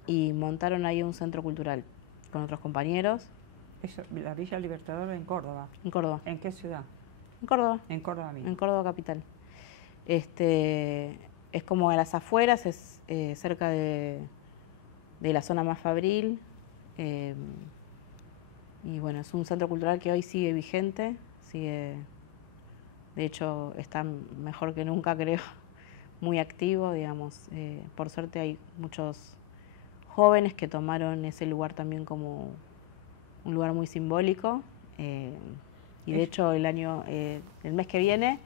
y montaron ahí un centro cultural con otros compañeros. La Villa Libertador en Córdoba. En Córdoba. ¿En qué ciudad? En Córdoba. En Córdoba mismo. En Córdoba capital. Es como a las afueras, es cerca de la zona más fabril. Y bueno, es un centro cultural que hoy sigue vigente, de hecho está mejor que nunca, creo, muy activo, digamos. Por suerte hay muchos jóvenes que tomaron ese lugar también como un lugar muy simbólico. Y de hecho el mes que viene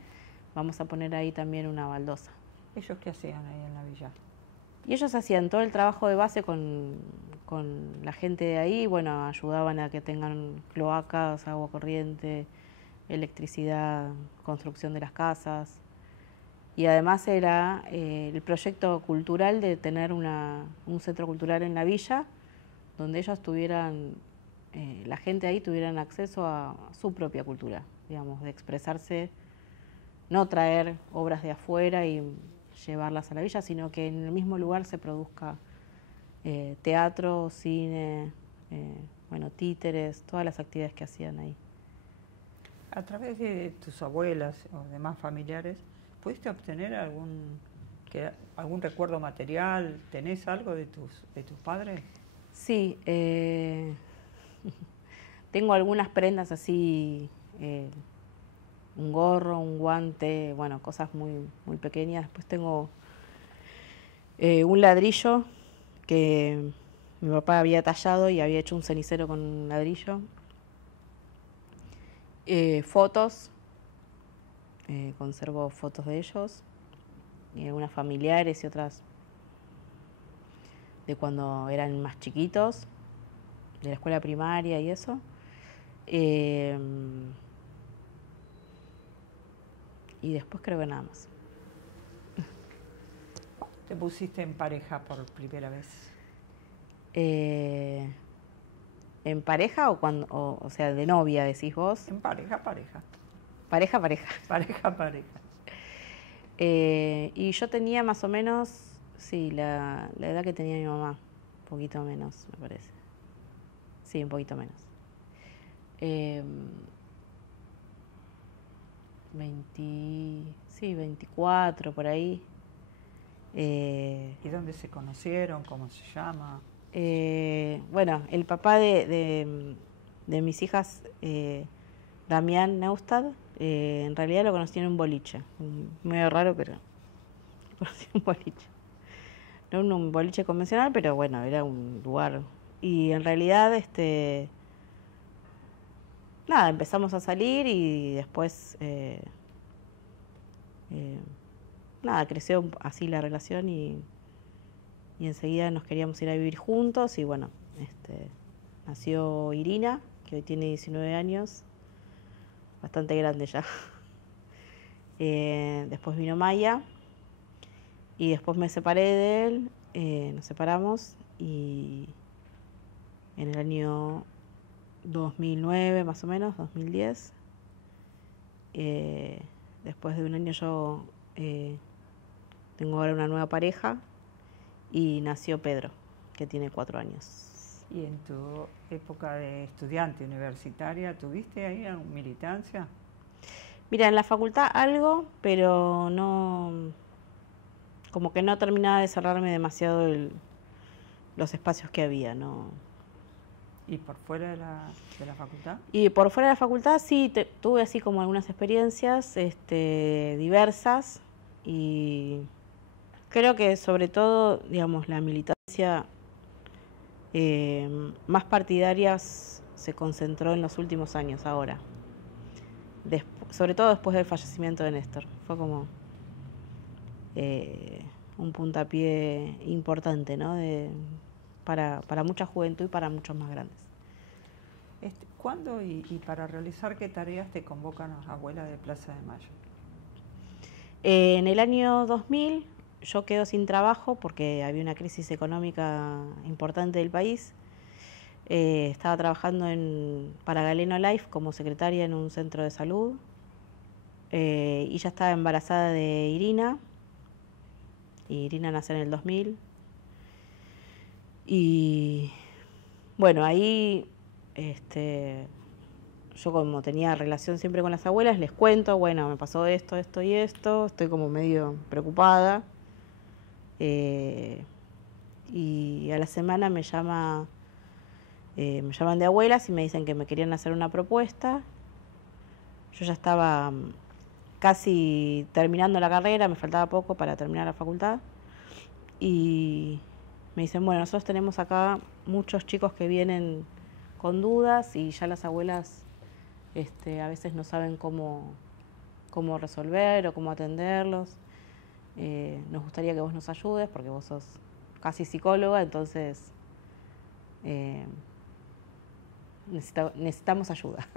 vamos a poner ahí también una baldosa. ¿Ellos qué hacían ahí en la villa? Y ellos hacían todo el trabajo de base con la gente de ahí, bueno, ayudaban a que tengan cloacas, agua corriente, electricidad, construcción de las casas. Y además era el proyecto cultural de tener un centro cultural en la villa, donde ellos tuvieran, la gente ahí tuvieran acceso a su propia cultura, digamos, de expresarse, no traer obras de afuera y llevarlas a la villa, sino que en el mismo lugar se produzca teatro, cine, bueno, títeres, todas las actividades que hacían ahí. A través de tus abuelas o demás familiares, ¿pudiste obtener algún recuerdo material? ¿Tenés algo de tus padres? Sí, tengo algunas prendas así, un gorro, un guante, bueno, cosas muy, muy pequeñas. Después tengo un ladrillo que mi papá había tallado y había hecho un cenicero con un ladrillo. Fotos, conservo fotos de ellos, y algunas familiares y otras de cuando eran más chiquitos, de la escuela primaria y eso. Y después creo que nada más. ¿Te pusiste en pareja por primera vez? ¿En pareja o cuando, o sea, de novia decís vos? En pareja. Pareja. Pareja. Y yo tenía más o menos, sí, la edad que tenía mi mamá, un poquito menos, me parece. Sí, un poquito menos. 24, por ahí. ¿Y dónde se conocieron? ¿Cómo se llama? Bueno, el papá de mis hijas, Damián Neustad, en realidad lo conocí en un boliche. Medio raro, pero lo conocí en un boliche. No un boliche convencional, pero bueno, era un lugar. Y en realidad, nada, empezamos a salir y después, nada, creció así la relación y enseguida nos queríamos ir a vivir juntos y bueno, nació Irina, que hoy tiene 19 años, bastante grande ya. Después vino Maya y después me separé de él, nos separamos y en el año 2009 más o menos, 2010, después de un año yo tengo ahora una nueva pareja y nació Pedro, que tiene 4 años. ¿Y en tu época de estudiante universitaria tuviste ahí militancia? Mira, en la facultad algo, pero no, como que no terminaba de cerrarme demasiado los espacios que había, ¿no? ¿Y por fuera de la facultad? Y por fuera de la facultad sí, tuve así como algunas experiencias diversas y creo que sobre todo, digamos, la militancia más partidarias se concentró en los últimos años ahora. Sobre todo después del fallecimiento de Néstor. Fue como un puntapié importante, ¿no? Para mucha juventud y para muchos más grandes. ¿Cuándo y para realizar qué tareas te convocan las abuelas de Plaza de Mayo? En el año 2000 yo quedo sin trabajo porque había una crisis económica importante del país. Estaba trabajando para Galeno Life como secretaria en un centro de salud y ya estaba embarazada de Irina. Y Irina nació en el 2000. Y bueno, ahí yo como tenía relación siempre con las abuelas, les cuento, bueno, me pasó esto, esto y esto, estoy como medio preocupada. Y a la semana me llaman de abuelas y me dicen que me querían hacer una propuesta. Yo ya estaba casi terminando la carrera, me faltaba poco para terminar la facultad. Y me dicen, bueno, nosotros tenemos acá muchos chicos que vienen con dudas y ya las abuelas a veces no saben cómo resolver o cómo atenderlos. Nos gustaría que vos nos ayudes porque vos sos casi psicóloga, entonces necesitamos ayuda.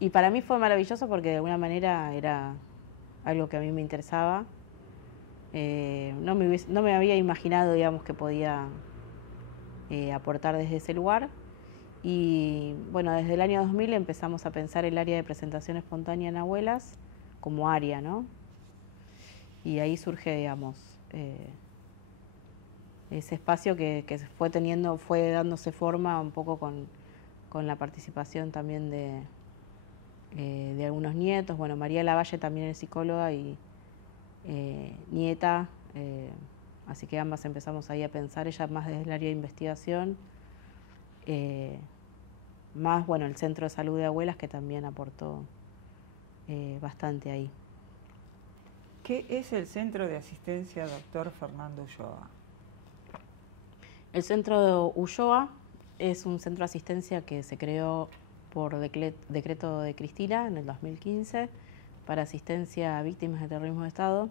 Y para mí fue maravilloso porque de alguna manera era algo que a mí me interesaba. No me había imaginado, digamos, que podía aportar desde ese lugar. Y bueno, desde el año 2000 empezamos a pensar el área de presentación espontánea en abuelas como área, ¿no? Y ahí surge, digamos, ese espacio que fue dándose forma un poco con la participación también de algunos nietos. Bueno, María Lavalle también es psicóloga y nieta, así que ambas empezamos ahí a pensar, ella más desde el área de investigación, más bueno el Centro de Salud de Abuelas que también aportó bastante ahí. ¿Qué es el Centro de Asistencia Dr. Fernando Ulloa? El Centro de Ulloa es un centro de asistencia que se creó por decreto de Cristina en el 2015 para asistencia a víctimas de terrorismo de Estado.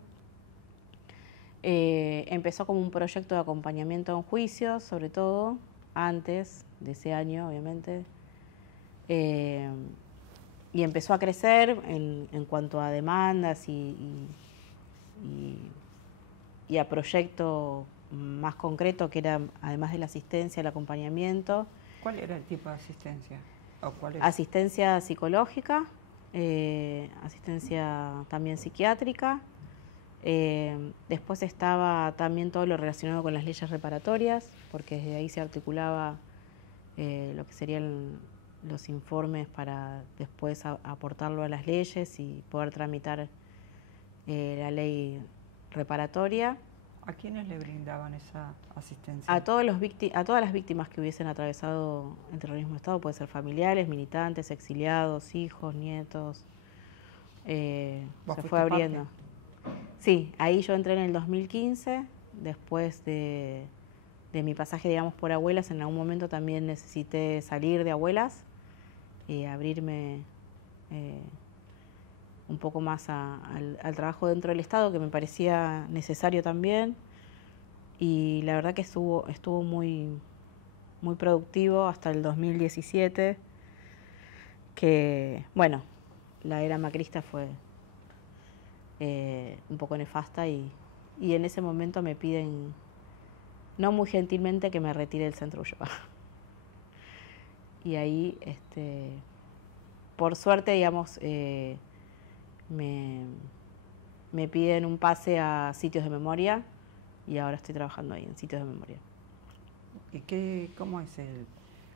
Empezó como un proyecto de acompañamiento en juicios, sobre todo antes de ese año, obviamente, y empezó a crecer en cuanto a demandas y a proyecto más concreto, que era, además de la asistencia, el acompañamiento. ¿Cuál era el tipo de asistencia? ¿O cuál es? Asistencia psicológica, asistencia también psiquiátrica. Después estaba también todo lo relacionado con las leyes reparatorias, porque desde ahí se articulaba lo que serían los informes para después aportarlo a las leyes y poder tramitar la ley reparatoria. ¿A quiénes le brindaban esa asistencia? A todas las víctimas que hubiesen atravesado el terrorismo de Estado, puede ser familiares, militantes, exiliados, hijos, nietos. Se fue abriendo. Parte? Sí, ahí yo entré en el 2015, después de mi pasaje, digamos, por Abuelas. En algún momento también necesité salir de Abuelas y abrirme un poco más al trabajo dentro del Estado, que me parecía necesario también. Y la verdad que estuvo muy, muy productivo hasta el 2017, que, bueno, la era macrista fue un poco nefasta y en ese momento me piden, no muy gentilmente, que me retire del Centro Ulloa. Y ahí, por suerte, digamos, me piden un pase a sitios de memoria y ahora estoy trabajando ahí en sitios de memoria. ¿Y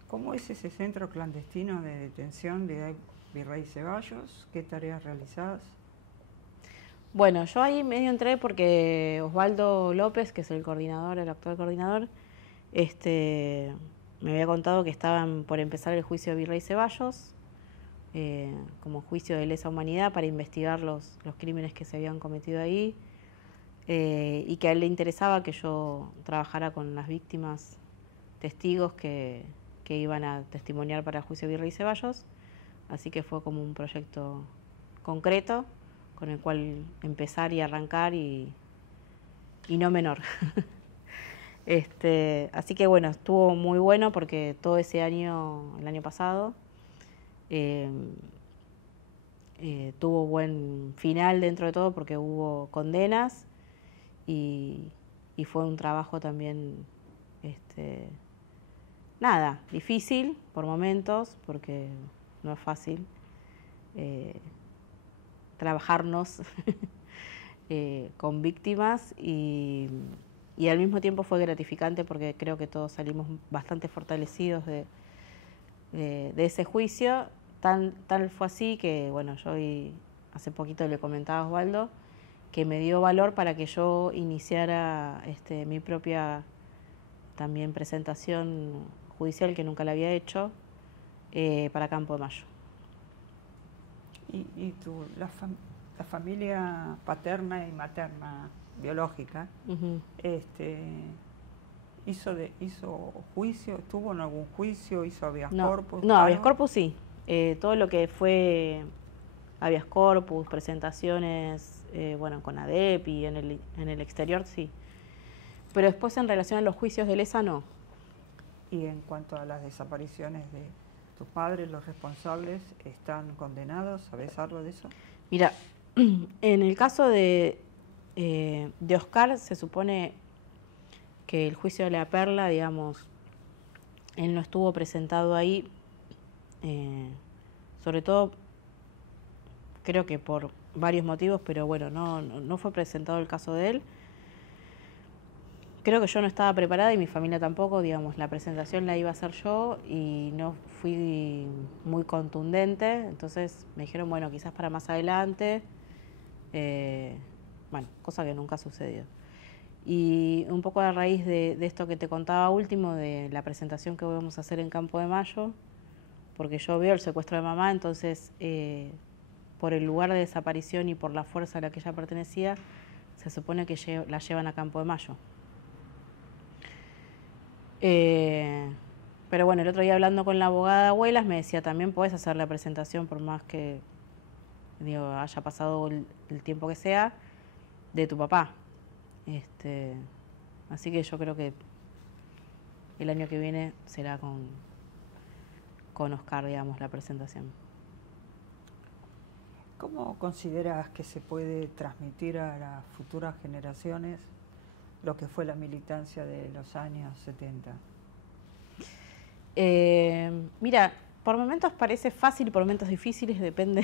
cómo es ese centro clandestino de detención de Virrey Ceballos? ¿Qué tareas realizadas? Bueno, yo ahí medio entré porque Osvaldo López, que es el actual coordinador, me había contado que estaban por empezar el juicio de Virrey Ceballos, como juicio de lesa humanidad para investigar los crímenes que se habían cometido ahí, y que a él le interesaba que yo trabajara con las víctimas, testigos que iban a testimoniar para el juicio de Virrey Ceballos, así que fue como un proyecto concreto con el cual empezar y arrancar y no menor. Así que bueno, estuvo muy bueno porque todo ese año, el año pasado, tuvo buen final dentro de todo porque hubo condenas y fue un trabajo también, difícil por momentos porque no es fácil trabajarnos con víctimas y al mismo tiempo fue gratificante porque creo que todos salimos bastante fortalecidos de ese juicio. Tal fue así que, bueno, yo hace poquito le comentaba a Osvaldo que me dio valor para que yo iniciara mi propia también presentación judicial, que nunca la había hecho, para Campo de Mayo. ¿Y la familia paterna y materna biológica, hizo juicio, estuvo en algún juicio, hizo habeas corpus? No, habeas corpus sí. Todo lo que fue habeas corpus, presentaciones, con ADEP y en el exterior sí. Pero después en relación a los juicios de lesa no. Y en cuanto a las desapariciones de ¿Tus padres, los responsables, están condenados? ¿Sabés algo de eso? Mira, en el caso de Oscar, se supone que el juicio de la Perla, digamos, él no estuvo presentado ahí, sobre todo creo que por varios motivos, pero bueno, no fue presentado el caso de él. Creo que yo no estaba preparada y mi familia tampoco, digamos, la presentación la iba a hacer yo y no fui muy contundente, entonces me dijeron, bueno, quizás para más adelante, bueno, cosa que nunca sucedió. Y un poco a raíz de esto que te contaba último, de la presentación que vamos a hacer en Campo de Mayo, porque yo veo el secuestro de mamá, entonces por el lugar de desaparición y por la fuerza a la que ella pertenecía, se supone que la llevan a Campo de Mayo. Pero bueno, el otro día hablando con la abogada de Abuelas me decía, también podés hacer la presentación por más que haya pasado el tiempo que sea, de tu papá. Así que yo creo que el año que viene será con Oscar, digamos, la presentación. ¿Cómo consideras que se puede transmitir a las futuras generaciones lo que fue la militancia de los años 70? Mira, por momentos parece fácil y por momentos difíciles, depende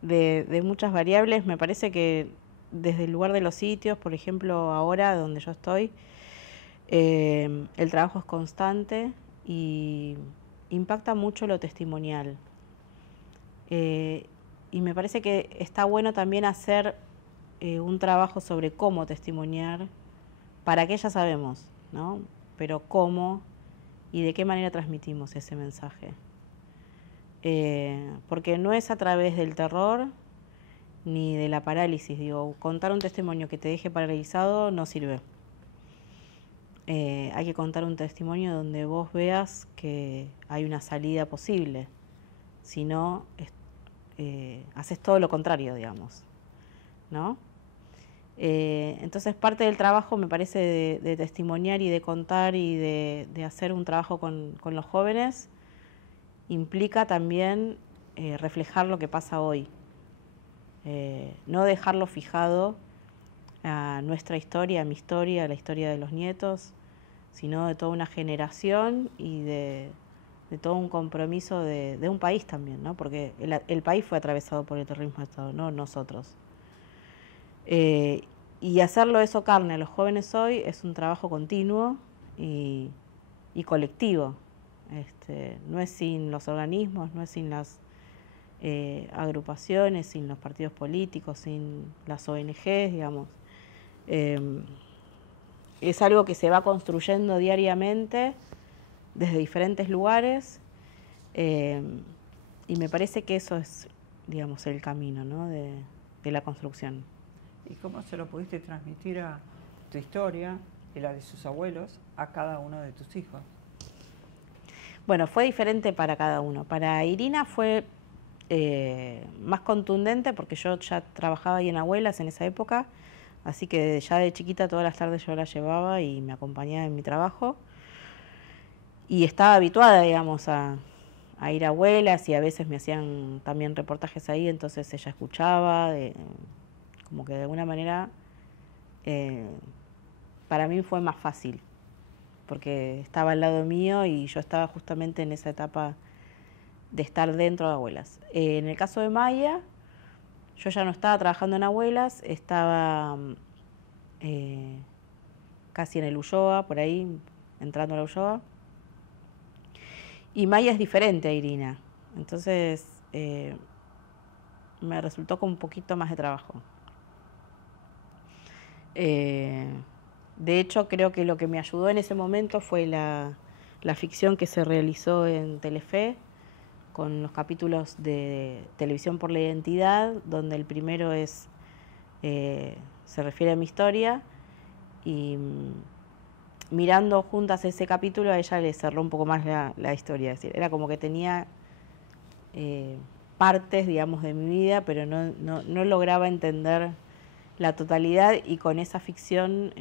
de muchas variables. Me parece que desde el lugar de los sitios, por ejemplo, ahora donde yo estoy, el trabajo es constante y impacta mucho lo testimonial. Y me parece que está bueno también hacer un trabajo sobre cómo testimoniar, para qué ya sabemos, ¿no? Pero cómo y de qué manera transmitimos ese mensaje. Porque no es a través del terror ni de la parálisis. Digo, contar un testimonio que te deje paralizado no sirve. Hay que contar un testimonio donde vos veas que hay una salida posible. Si no, haces todo lo contrario, digamos, ¿no? Entonces parte del trabajo me parece de testimoniar y de contar y de hacer un trabajo con los jóvenes implica también reflejar lo que pasa hoy, no dejarlo fijado a nuestra historia, a mi historia, a la historia de los nietos, sino de toda una generación y de todo un compromiso de un país también, ¿no? Porque el país fue atravesado por el terrorismo de Estado, no nosotros. Y hacerlo eso carne a los jóvenes hoy es un trabajo continuo y colectivo. No es sin los organismos, no es sin las agrupaciones, sin los partidos políticos, sin las ONGs, digamos. Es algo que se va construyendo diariamente desde diferentes lugares y me parece que eso es, digamos, el camino, ¿no? de la construcción. ¿Y cómo se lo pudiste transmitir a tu historia y la de sus abuelos a cada uno de tus hijos? Bueno, fue diferente para cada uno. Para Irina fue más contundente porque yo ya trabajaba ahí en Abuelas en esa época, así que ya de chiquita todas las tardes yo la llevaba y me acompañaba en mi trabajo. Y estaba habituada, digamos, a ir a Abuelas y a veces me hacían también reportajes ahí, entonces ella escuchaba, como que de alguna manera para mí fue más fácil, porque estaba al lado mío y yo estaba justamente en esa etapa de estar dentro de Abuelas. En el caso de Maya, yo ya no estaba trabajando en Abuelas, estaba casi en el Ulloa, por ahí, entrando al Ulloa. Y Maya es diferente a Irina, entonces me resultó con un poquito más de trabajo. De hecho, creo que lo que me ayudó en ese momento fue la ficción que se realizó en Telefe, con los capítulos de Televisión por la Identidad, donde el primero se refiere a mi historia, y mirando juntas ese capítulo a ella le cerró un poco más la historia. Es decir, era como que tenía partes, digamos, de mi vida, pero no lograba entender la totalidad, y con esa ficción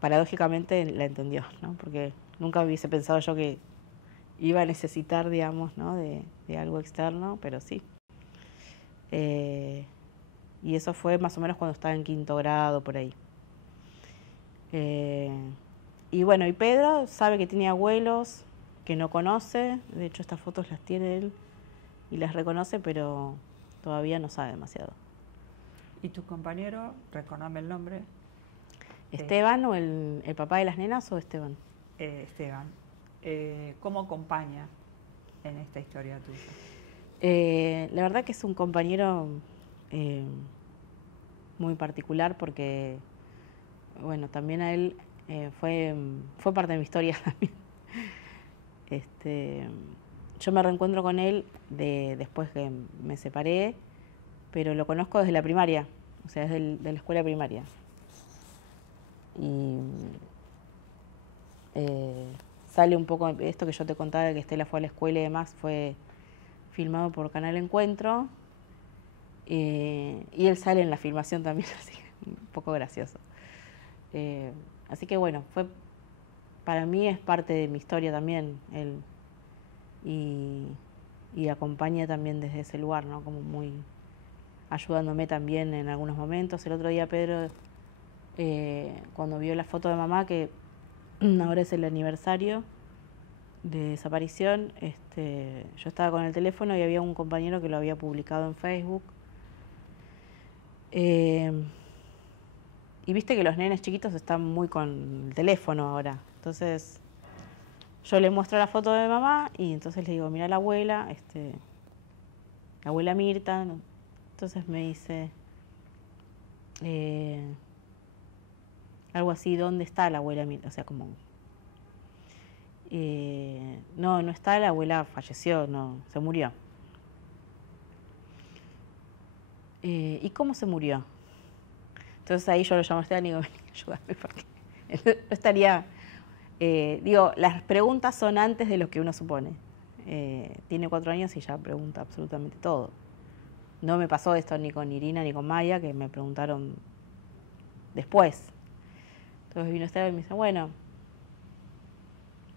paradójicamente la entendió, ¿no? Porque nunca hubiese pensado yo que iba a necesitar, digamos, ¿no? de algo externo, pero sí. Y eso fue más o menos cuando estaba en 5º grado, por ahí. Y bueno, y Pedro sabe que tiene abuelos que no conoce, de hecho estas fotos las tiene él y las reconoce, pero todavía no sabe demasiado. ¿Y tu compañero, recordame el nombre? ¿Esteban o el papá de las nenas o Esteban? Esteban. ¿Cómo acompaña en esta historia tuya? La verdad que es un compañero muy particular porque, bueno, también a él fue parte de mi historia también. Yo me reencuentro con él después que me separé, pero lo conozco desde la primaria, o sea, desde de la escuela primaria. Y sale un poco esto que yo te contaba de que Estela fue a la escuela y demás, fue filmado por Canal Encuentro, y él sale en la filmación también, así que un poco gracioso. Así que bueno, para mí es parte de mi historia también, él, y acompaña también desde ese lugar, ¿no? Como muy ayudándome también en algunos momentos. El otro día Pedro, cuando vio la foto de mamá, que ahora es el aniversario de desaparición, yo estaba con el teléfono y había un compañero que lo había publicado en Facebook. Y viste que los nenes chiquitos están muy con el teléfono ahora. Entonces yo le muestro la foto de mamá y entonces le digo, mira la abuela, la abuela Mirta. Entonces me dice algo así, ¿dónde está la abuela Mirta? O sea, como... no está, la abuela falleció, no, se murió. ¿Y cómo se murió? Entonces ahí yo lo llamo a Esteban y digo, ven, ayúdame, porque no estaría... las preguntas son antes de lo que uno supone. Tiene 4 años y ya pregunta absolutamente todo. No me pasó esto ni con Irina ni con Maya, que me preguntaron después. Entonces vino Esteban y me dice, bueno...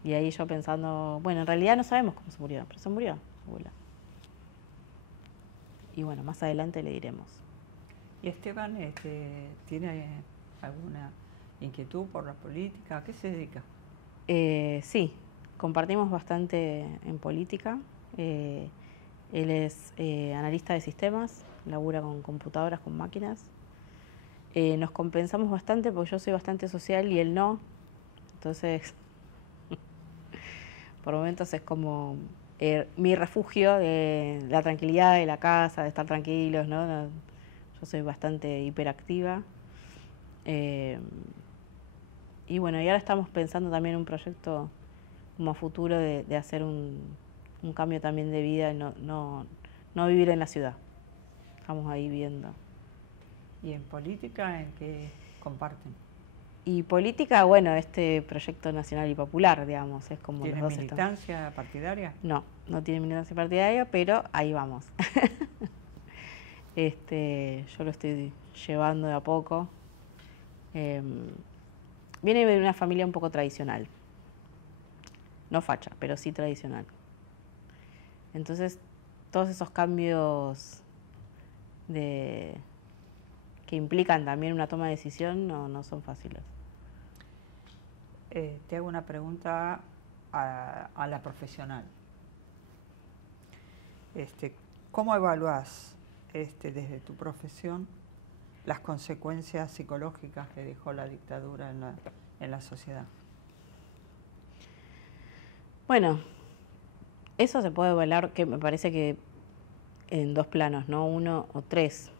Y ahí yo pensando, bueno, en realidad no sabemos cómo se murió, pero se murió, abuela. Y bueno, más adelante le diremos. ¿Y Esteban tiene alguna inquietud por la política? ¿A qué se dedica? Sí, compartimos bastante en política. Él es analista de sistemas, labura con computadoras, con máquinas. Nos compensamos bastante porque yo soy bastante social y él no. Entonces, por momentos es como mi refugio de la tranquilidad de la casa, de estar tranquilos, ¿no? Yo soy bastante hiperactiva. Y bueno, y ahora estamos pensando también en un proyecto como a futuro de hacer un cambio también de vida, no vivir en la ciudad. Estamos ahí viendo. ¿Y en política en qué comparten? Y política, bueno, este proyecto nacional y popular, digamos, es como ¿Tiene los dos militancia partidaria? No tiene militancia partidaria, pero ahí vamos. Yo lo estoy llevando de a poco. Viene de una familia un poco tradicional. No facha, pero sí tradicional. Entonces, todos esos cambios que implican también una toma de decisión no son fáciles. Te hago una pregunta a la profesional. ¿Cómo evaluás desde tu profesión las consecuencias psicológicas que dejó la dictadura en la sociedad? Bueno, eso se puede evaluar, que me parece que en 2 planos, ¿no? 1 o 3.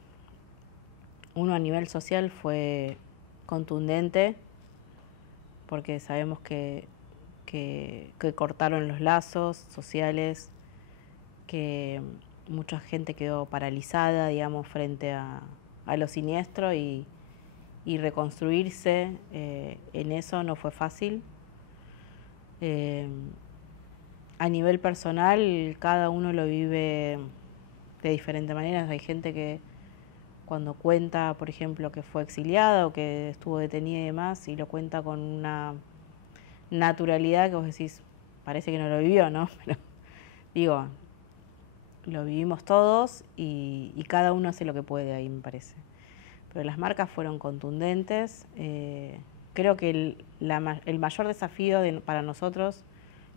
Uno a nivel social fue contundente, porque sabemos que cortaron los lazos sociales, que mucha gente quedó paralizada, digamos, frente a lo siniestro y reconstruirse en eso no fue fácil. A nivel personal, cada uno lo vive de diferentes maneras. Hay gente que cuando cuenta, por ejemplo, que fue exiliada o que estuvo detenida y demás, y lo cuenta con una naturalidad que vos decís, parece que no lo vivió, ¿no? Pero digo, lo vivimos todos y cada uno hace lo que puede ahí, me parece. Pero las marcas fueron contundentes. Creo que el mayor desafío para nosotros,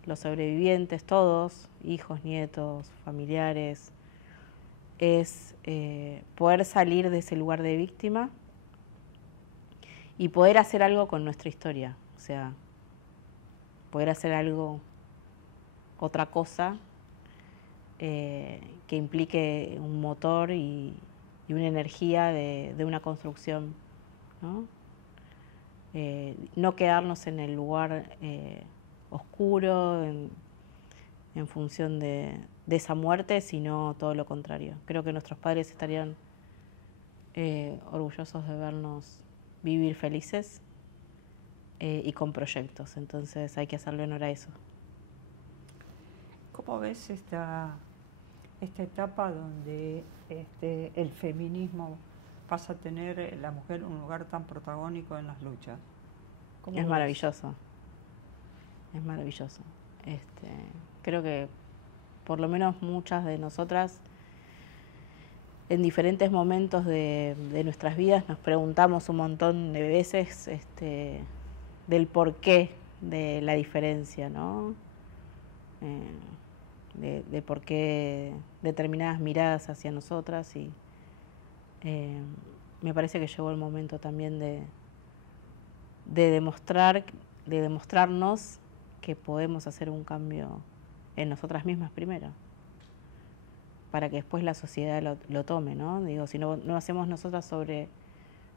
los sobrevivientes, todos, hijos, nietos, familiares, es poder salir de ese lugar de víctima y poder hacer algo con nuestra historia. O sea, poder hacer algo, otra cosa, que implique un motor y una energía de una construcción, ¿no? No quedarnos en el lugar oscuro en función de esa muerte, sino todo lo contrario. Creo que nuestros padres estarían orgullosos de vernos vivir felices y con proyectos, entonces hay que hacerle honor a eso. ¿Cómo ves esta etapa donde el feminismo pasa a tener la mujer un lugar tan protagónico en las luchas? Es maravilloso, es maravilloso. Creo que por lo menos muchas de nosotras en diferentes momentos de nuestras vidas nos preguntamos un montón de veces del porqué de la diferencia, ¿no? De por qué determinadas miradas hacia nosotras y me parece que llegó el momento también de demostrarnos que podemos hacer un cambio en nosotras mismas primero, para que después la sociedad lo tome, ¿no? Digo, si no hacemos nosotras sobre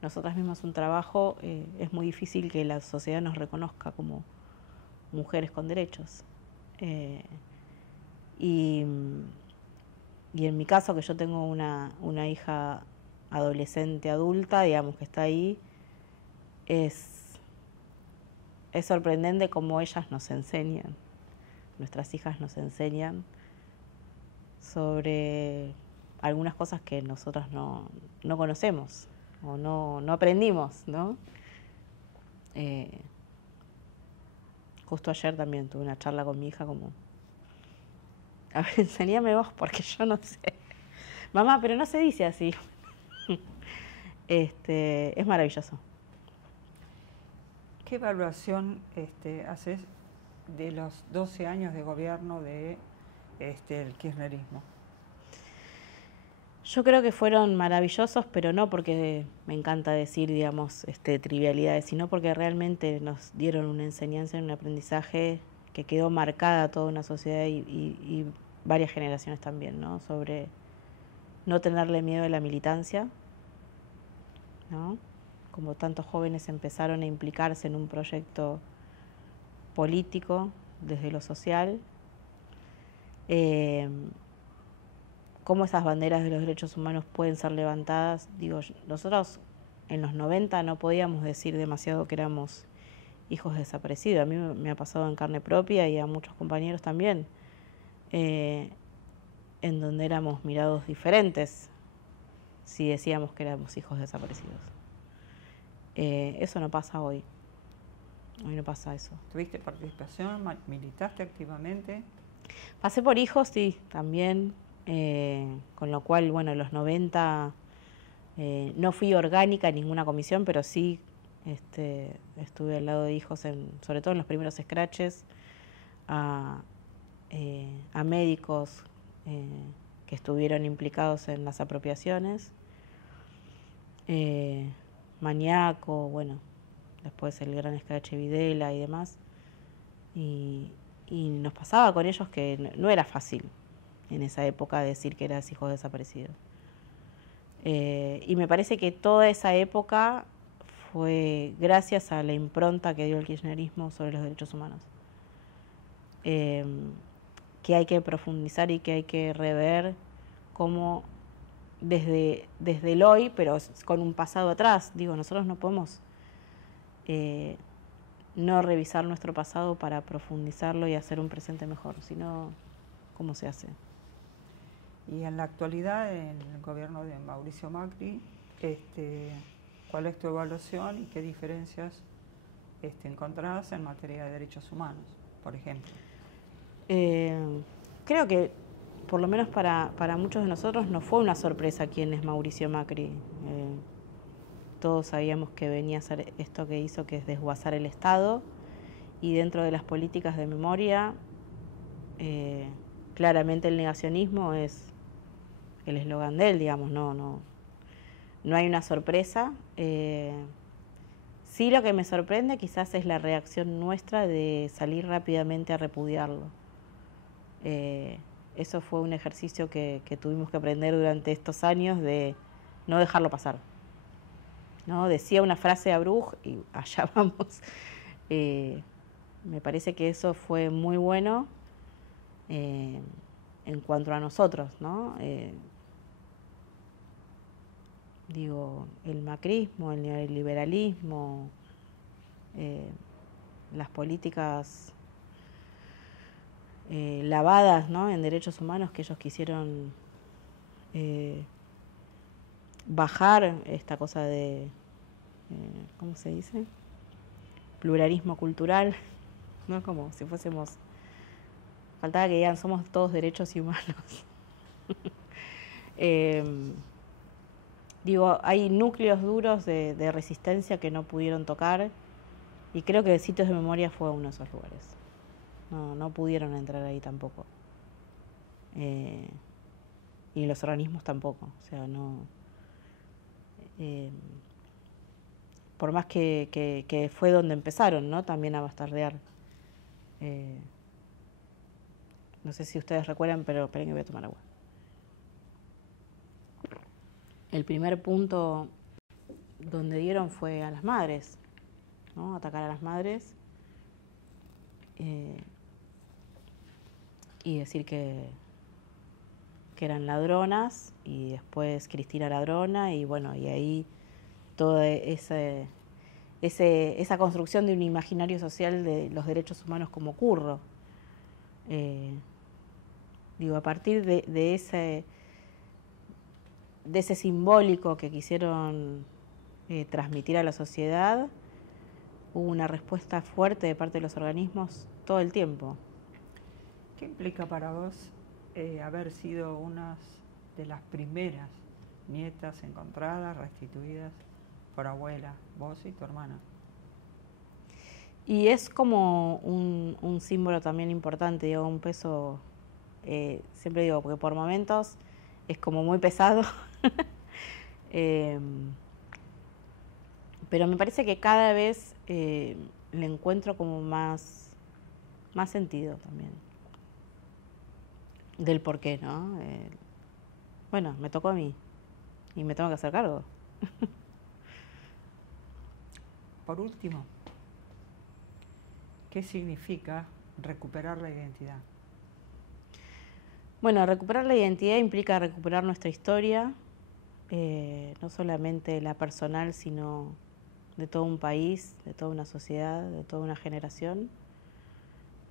nosotras mismas un trabajo, es muy difícil que la sociedad nos reconozca como mujeres con derechos. Y en mi caso, que yo tengo una hija adolescente, adulta, digamos, que está ahí, es sorprendente cómo ellas nos enseñan, nuestras hijas nos enseñan sobre algunas cosas que nosotros no conocemos o no aprendimos, ¿no? Justo ayer también tuve una charla con mi hija como, a ver, enséñame vos porque yo no sé. Mamá, pero no se dice así. Es maravilloso. ¿Qué evaluación haces de los 12 años de gobierno de el kirchnerismo? Yo creo que fueron maravillosos, pero no porque me encanta decir, digamos, trivialidades, sino porque realmente nos dieron una enseñanza y un aprendizaje que quedó marcada toda una sociedad y varias generaciones también, ¿no? Sobre no tenerle miedo a la militancia, ¿no? Como tantos jóvenes empezaron a implicarse en un proyecto político desde lo social, cómo esas banderas de los derechos humanos pueden ser levantadas. Digo, nosotros en los 90 no podíamos decir demasiado que éramos hijos desaparecidos. A mí me ha pasado en carne propia y a muchos compañeros también, en donde éramos mirados diferentes si decíamos que éramos hijos desaparecidos. Eso no pasa hoy. Hoy no pasa eso. ¿Tuviste participación? ¿Militaste activamente? Pasé por hijos, sí, también. Con lo cual, bueno, en los 90 no fui orgánica en ninguna comisión, pero sí estuve al lado de hijos, sobre todo en los primeros scratches, a médicos que estuvieron implicados en las apropiaciones. Maníaco, bueno, después el gran Scratch Videla y demás. Y nos pasaba con ellos que no era fácil en esa época decir que eras hijo desaparecido. Y me parece que toda esa época fue gracias a la impronta que dio el kirchnerismo sobre los derechos humanos. Que hay que profundizar y que hay que rever cómo desde el hoy, pero con un pasado atrás. Digo, nosotros no podemos no revisar nuestro pasado para profundizarlo y hacer un presente mejor, sino cómo se hace. Y en la actualidad, en el gobierno de Mauricio Macri, ¿cuál es tu evaluación y qué diferencias encontrás en materia de derechos humanos, por ejemplo? Eh, Creo que, por lo menos para muchos de nosotros, no fue una sorpresa quién es Mauricio Macri. Todos sabíamos que venía a hacer esto que hizo, que es desguazar el Estado, y dentro de las políticas de memoria, claramente el negacionismo es el eslogan de él, digamos, no hay una sorpresa. Sí, lo que me sorprende quizás es la reacción nuestra de salir rápidamente a repudiarlo. Eso fue un ejercicio que tuvimos que aprender durante estos años de no dejarlo pasar, ¿no? Decía una frase a Bruj y allá vamos. Me parece que eso fue muy bueno en cuanto a nosotros, ¿no? Digo, el macrismo, el neoliberalismo, las políticas lavadas, ¿no?, en derechos humanos que ellos quisieron bajar esta cosa de, ¿cómo se dice? Pluralismo cultural, ¿no? Como si fuésemos, faltaba que digan, somos todos derechos y humanos. Digo, hay núcleos duros de resistencia que no pudieron tocar, y creo que Sitios de Memoria fue uno de esos lugares. No pudieron entrar ahí tampoco. Y los organismos tampoco. O sea, no. Por más que fue donde empezaron, ¿no?, también a bastardear. No sé si ustedes recuerdan, pero esperen que voy a tomar agua. El primer punto donde dieron fue a las madres, ¿no? Atacar a las madres y decir que eran ladronas, y después Cristina ladrona, y bueno, y ahí toda esa construcción de un imaginario social de los derechos humanos como curro. Digo, a partir de ese simbólico que quisieron transmitir a la sociedad, hubo una respuesta fuerte de parte de los organismos todo el tiempo. ¿Qué implica para vos haber sido una de las primeras nietas encontradas, restituidas por abuela, vos y tu hermana? Y es como un símbolo también importante, digo, un peso, siempre digo, porque por momentos es como muy pesado, pero me parece que cada vez le encuentro como más sentido también del por qué, ¿no? Bueno, me tocó a mí y me tengo que hacer cargo. Por último, ¿qué significa recuperar la identidad? Bueno, recuperar la identidad implica recuperar nuestra historia, no solamente la personal, sino de todo un país, de toda una sociedad, de toda una generación,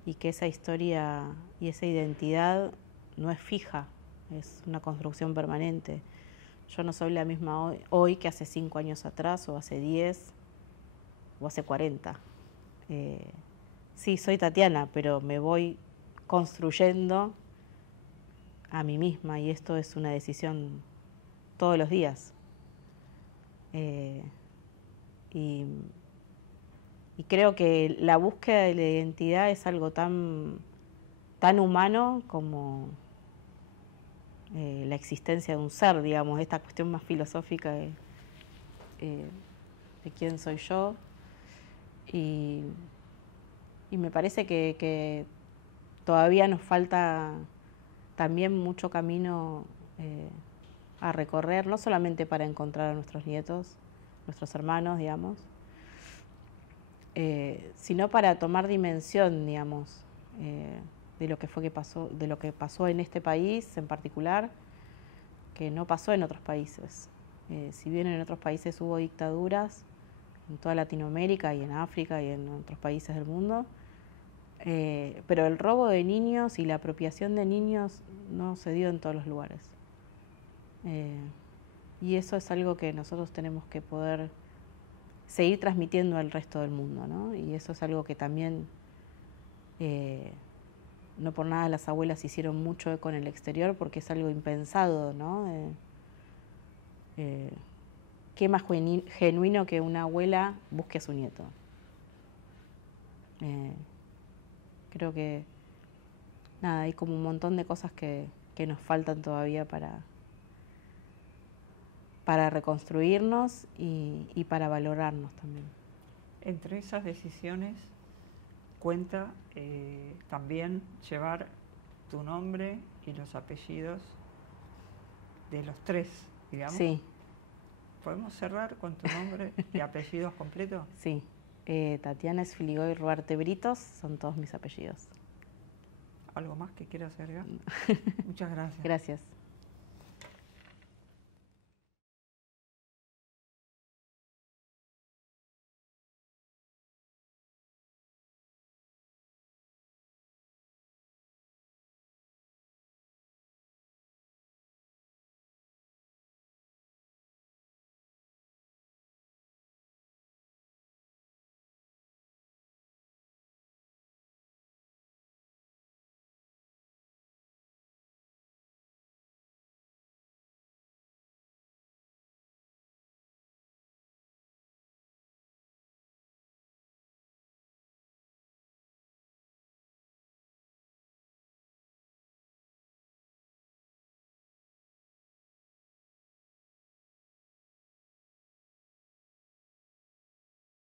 y que esa historia y esa identidad no es fija, es una construcción permanente. Yo no soy la misma hoy que hace 5 años atrás, o hace 10, o hace 40. Sí, soy Tatiana, pero me voy construyendo a mí misma, y esto es una decisión todos los días. Y creo que la búsqueda de la identidad es algo tan humano como la existencia de un ser, digamos, esta cuestión más filosófica de quién soy yo. Y me parece que todavía nos falta también mucho camino a recorrer, no solamente para encontrar a nuestros nietos, nuestros hermanos, digamos, sino para tomar dimensión, digamos, de lo que pasó, de lo que pasó en este país en particular, que no pasó en otros países. Si bien en otros países hubo dictaduras, en toda Latinoamérica y en África y en otros países del mundo, pero el robo de niños y la apropiación de niños no se dio en todos los lugares. Y eso es algo que nosotros tenemos que poder seguir transmitiendo al resto del mundo, ¿no? Y eso es algo que también no por nada las abuelas hicieron mucho eco en el exterior porque es algo impensado, ¿no? ¿Qué más genuino que una abuela busque a su nieto? Creo que, nada, hay como un montón de cosas que nos faltan todavía para reconstruirnos y para valorarnos también. Entre esas decisiones cuenta también llevar tu nombre y los apellidos de los tres, digamos. Sí. ¿Podemos cerrar con tu nombre y apellidos completos? Sí. Tatiana Esfiligoy Ruarte Britos son todos mis apellidos. ¿Algo más que quieras agregar? Muchas gracias. Gracias.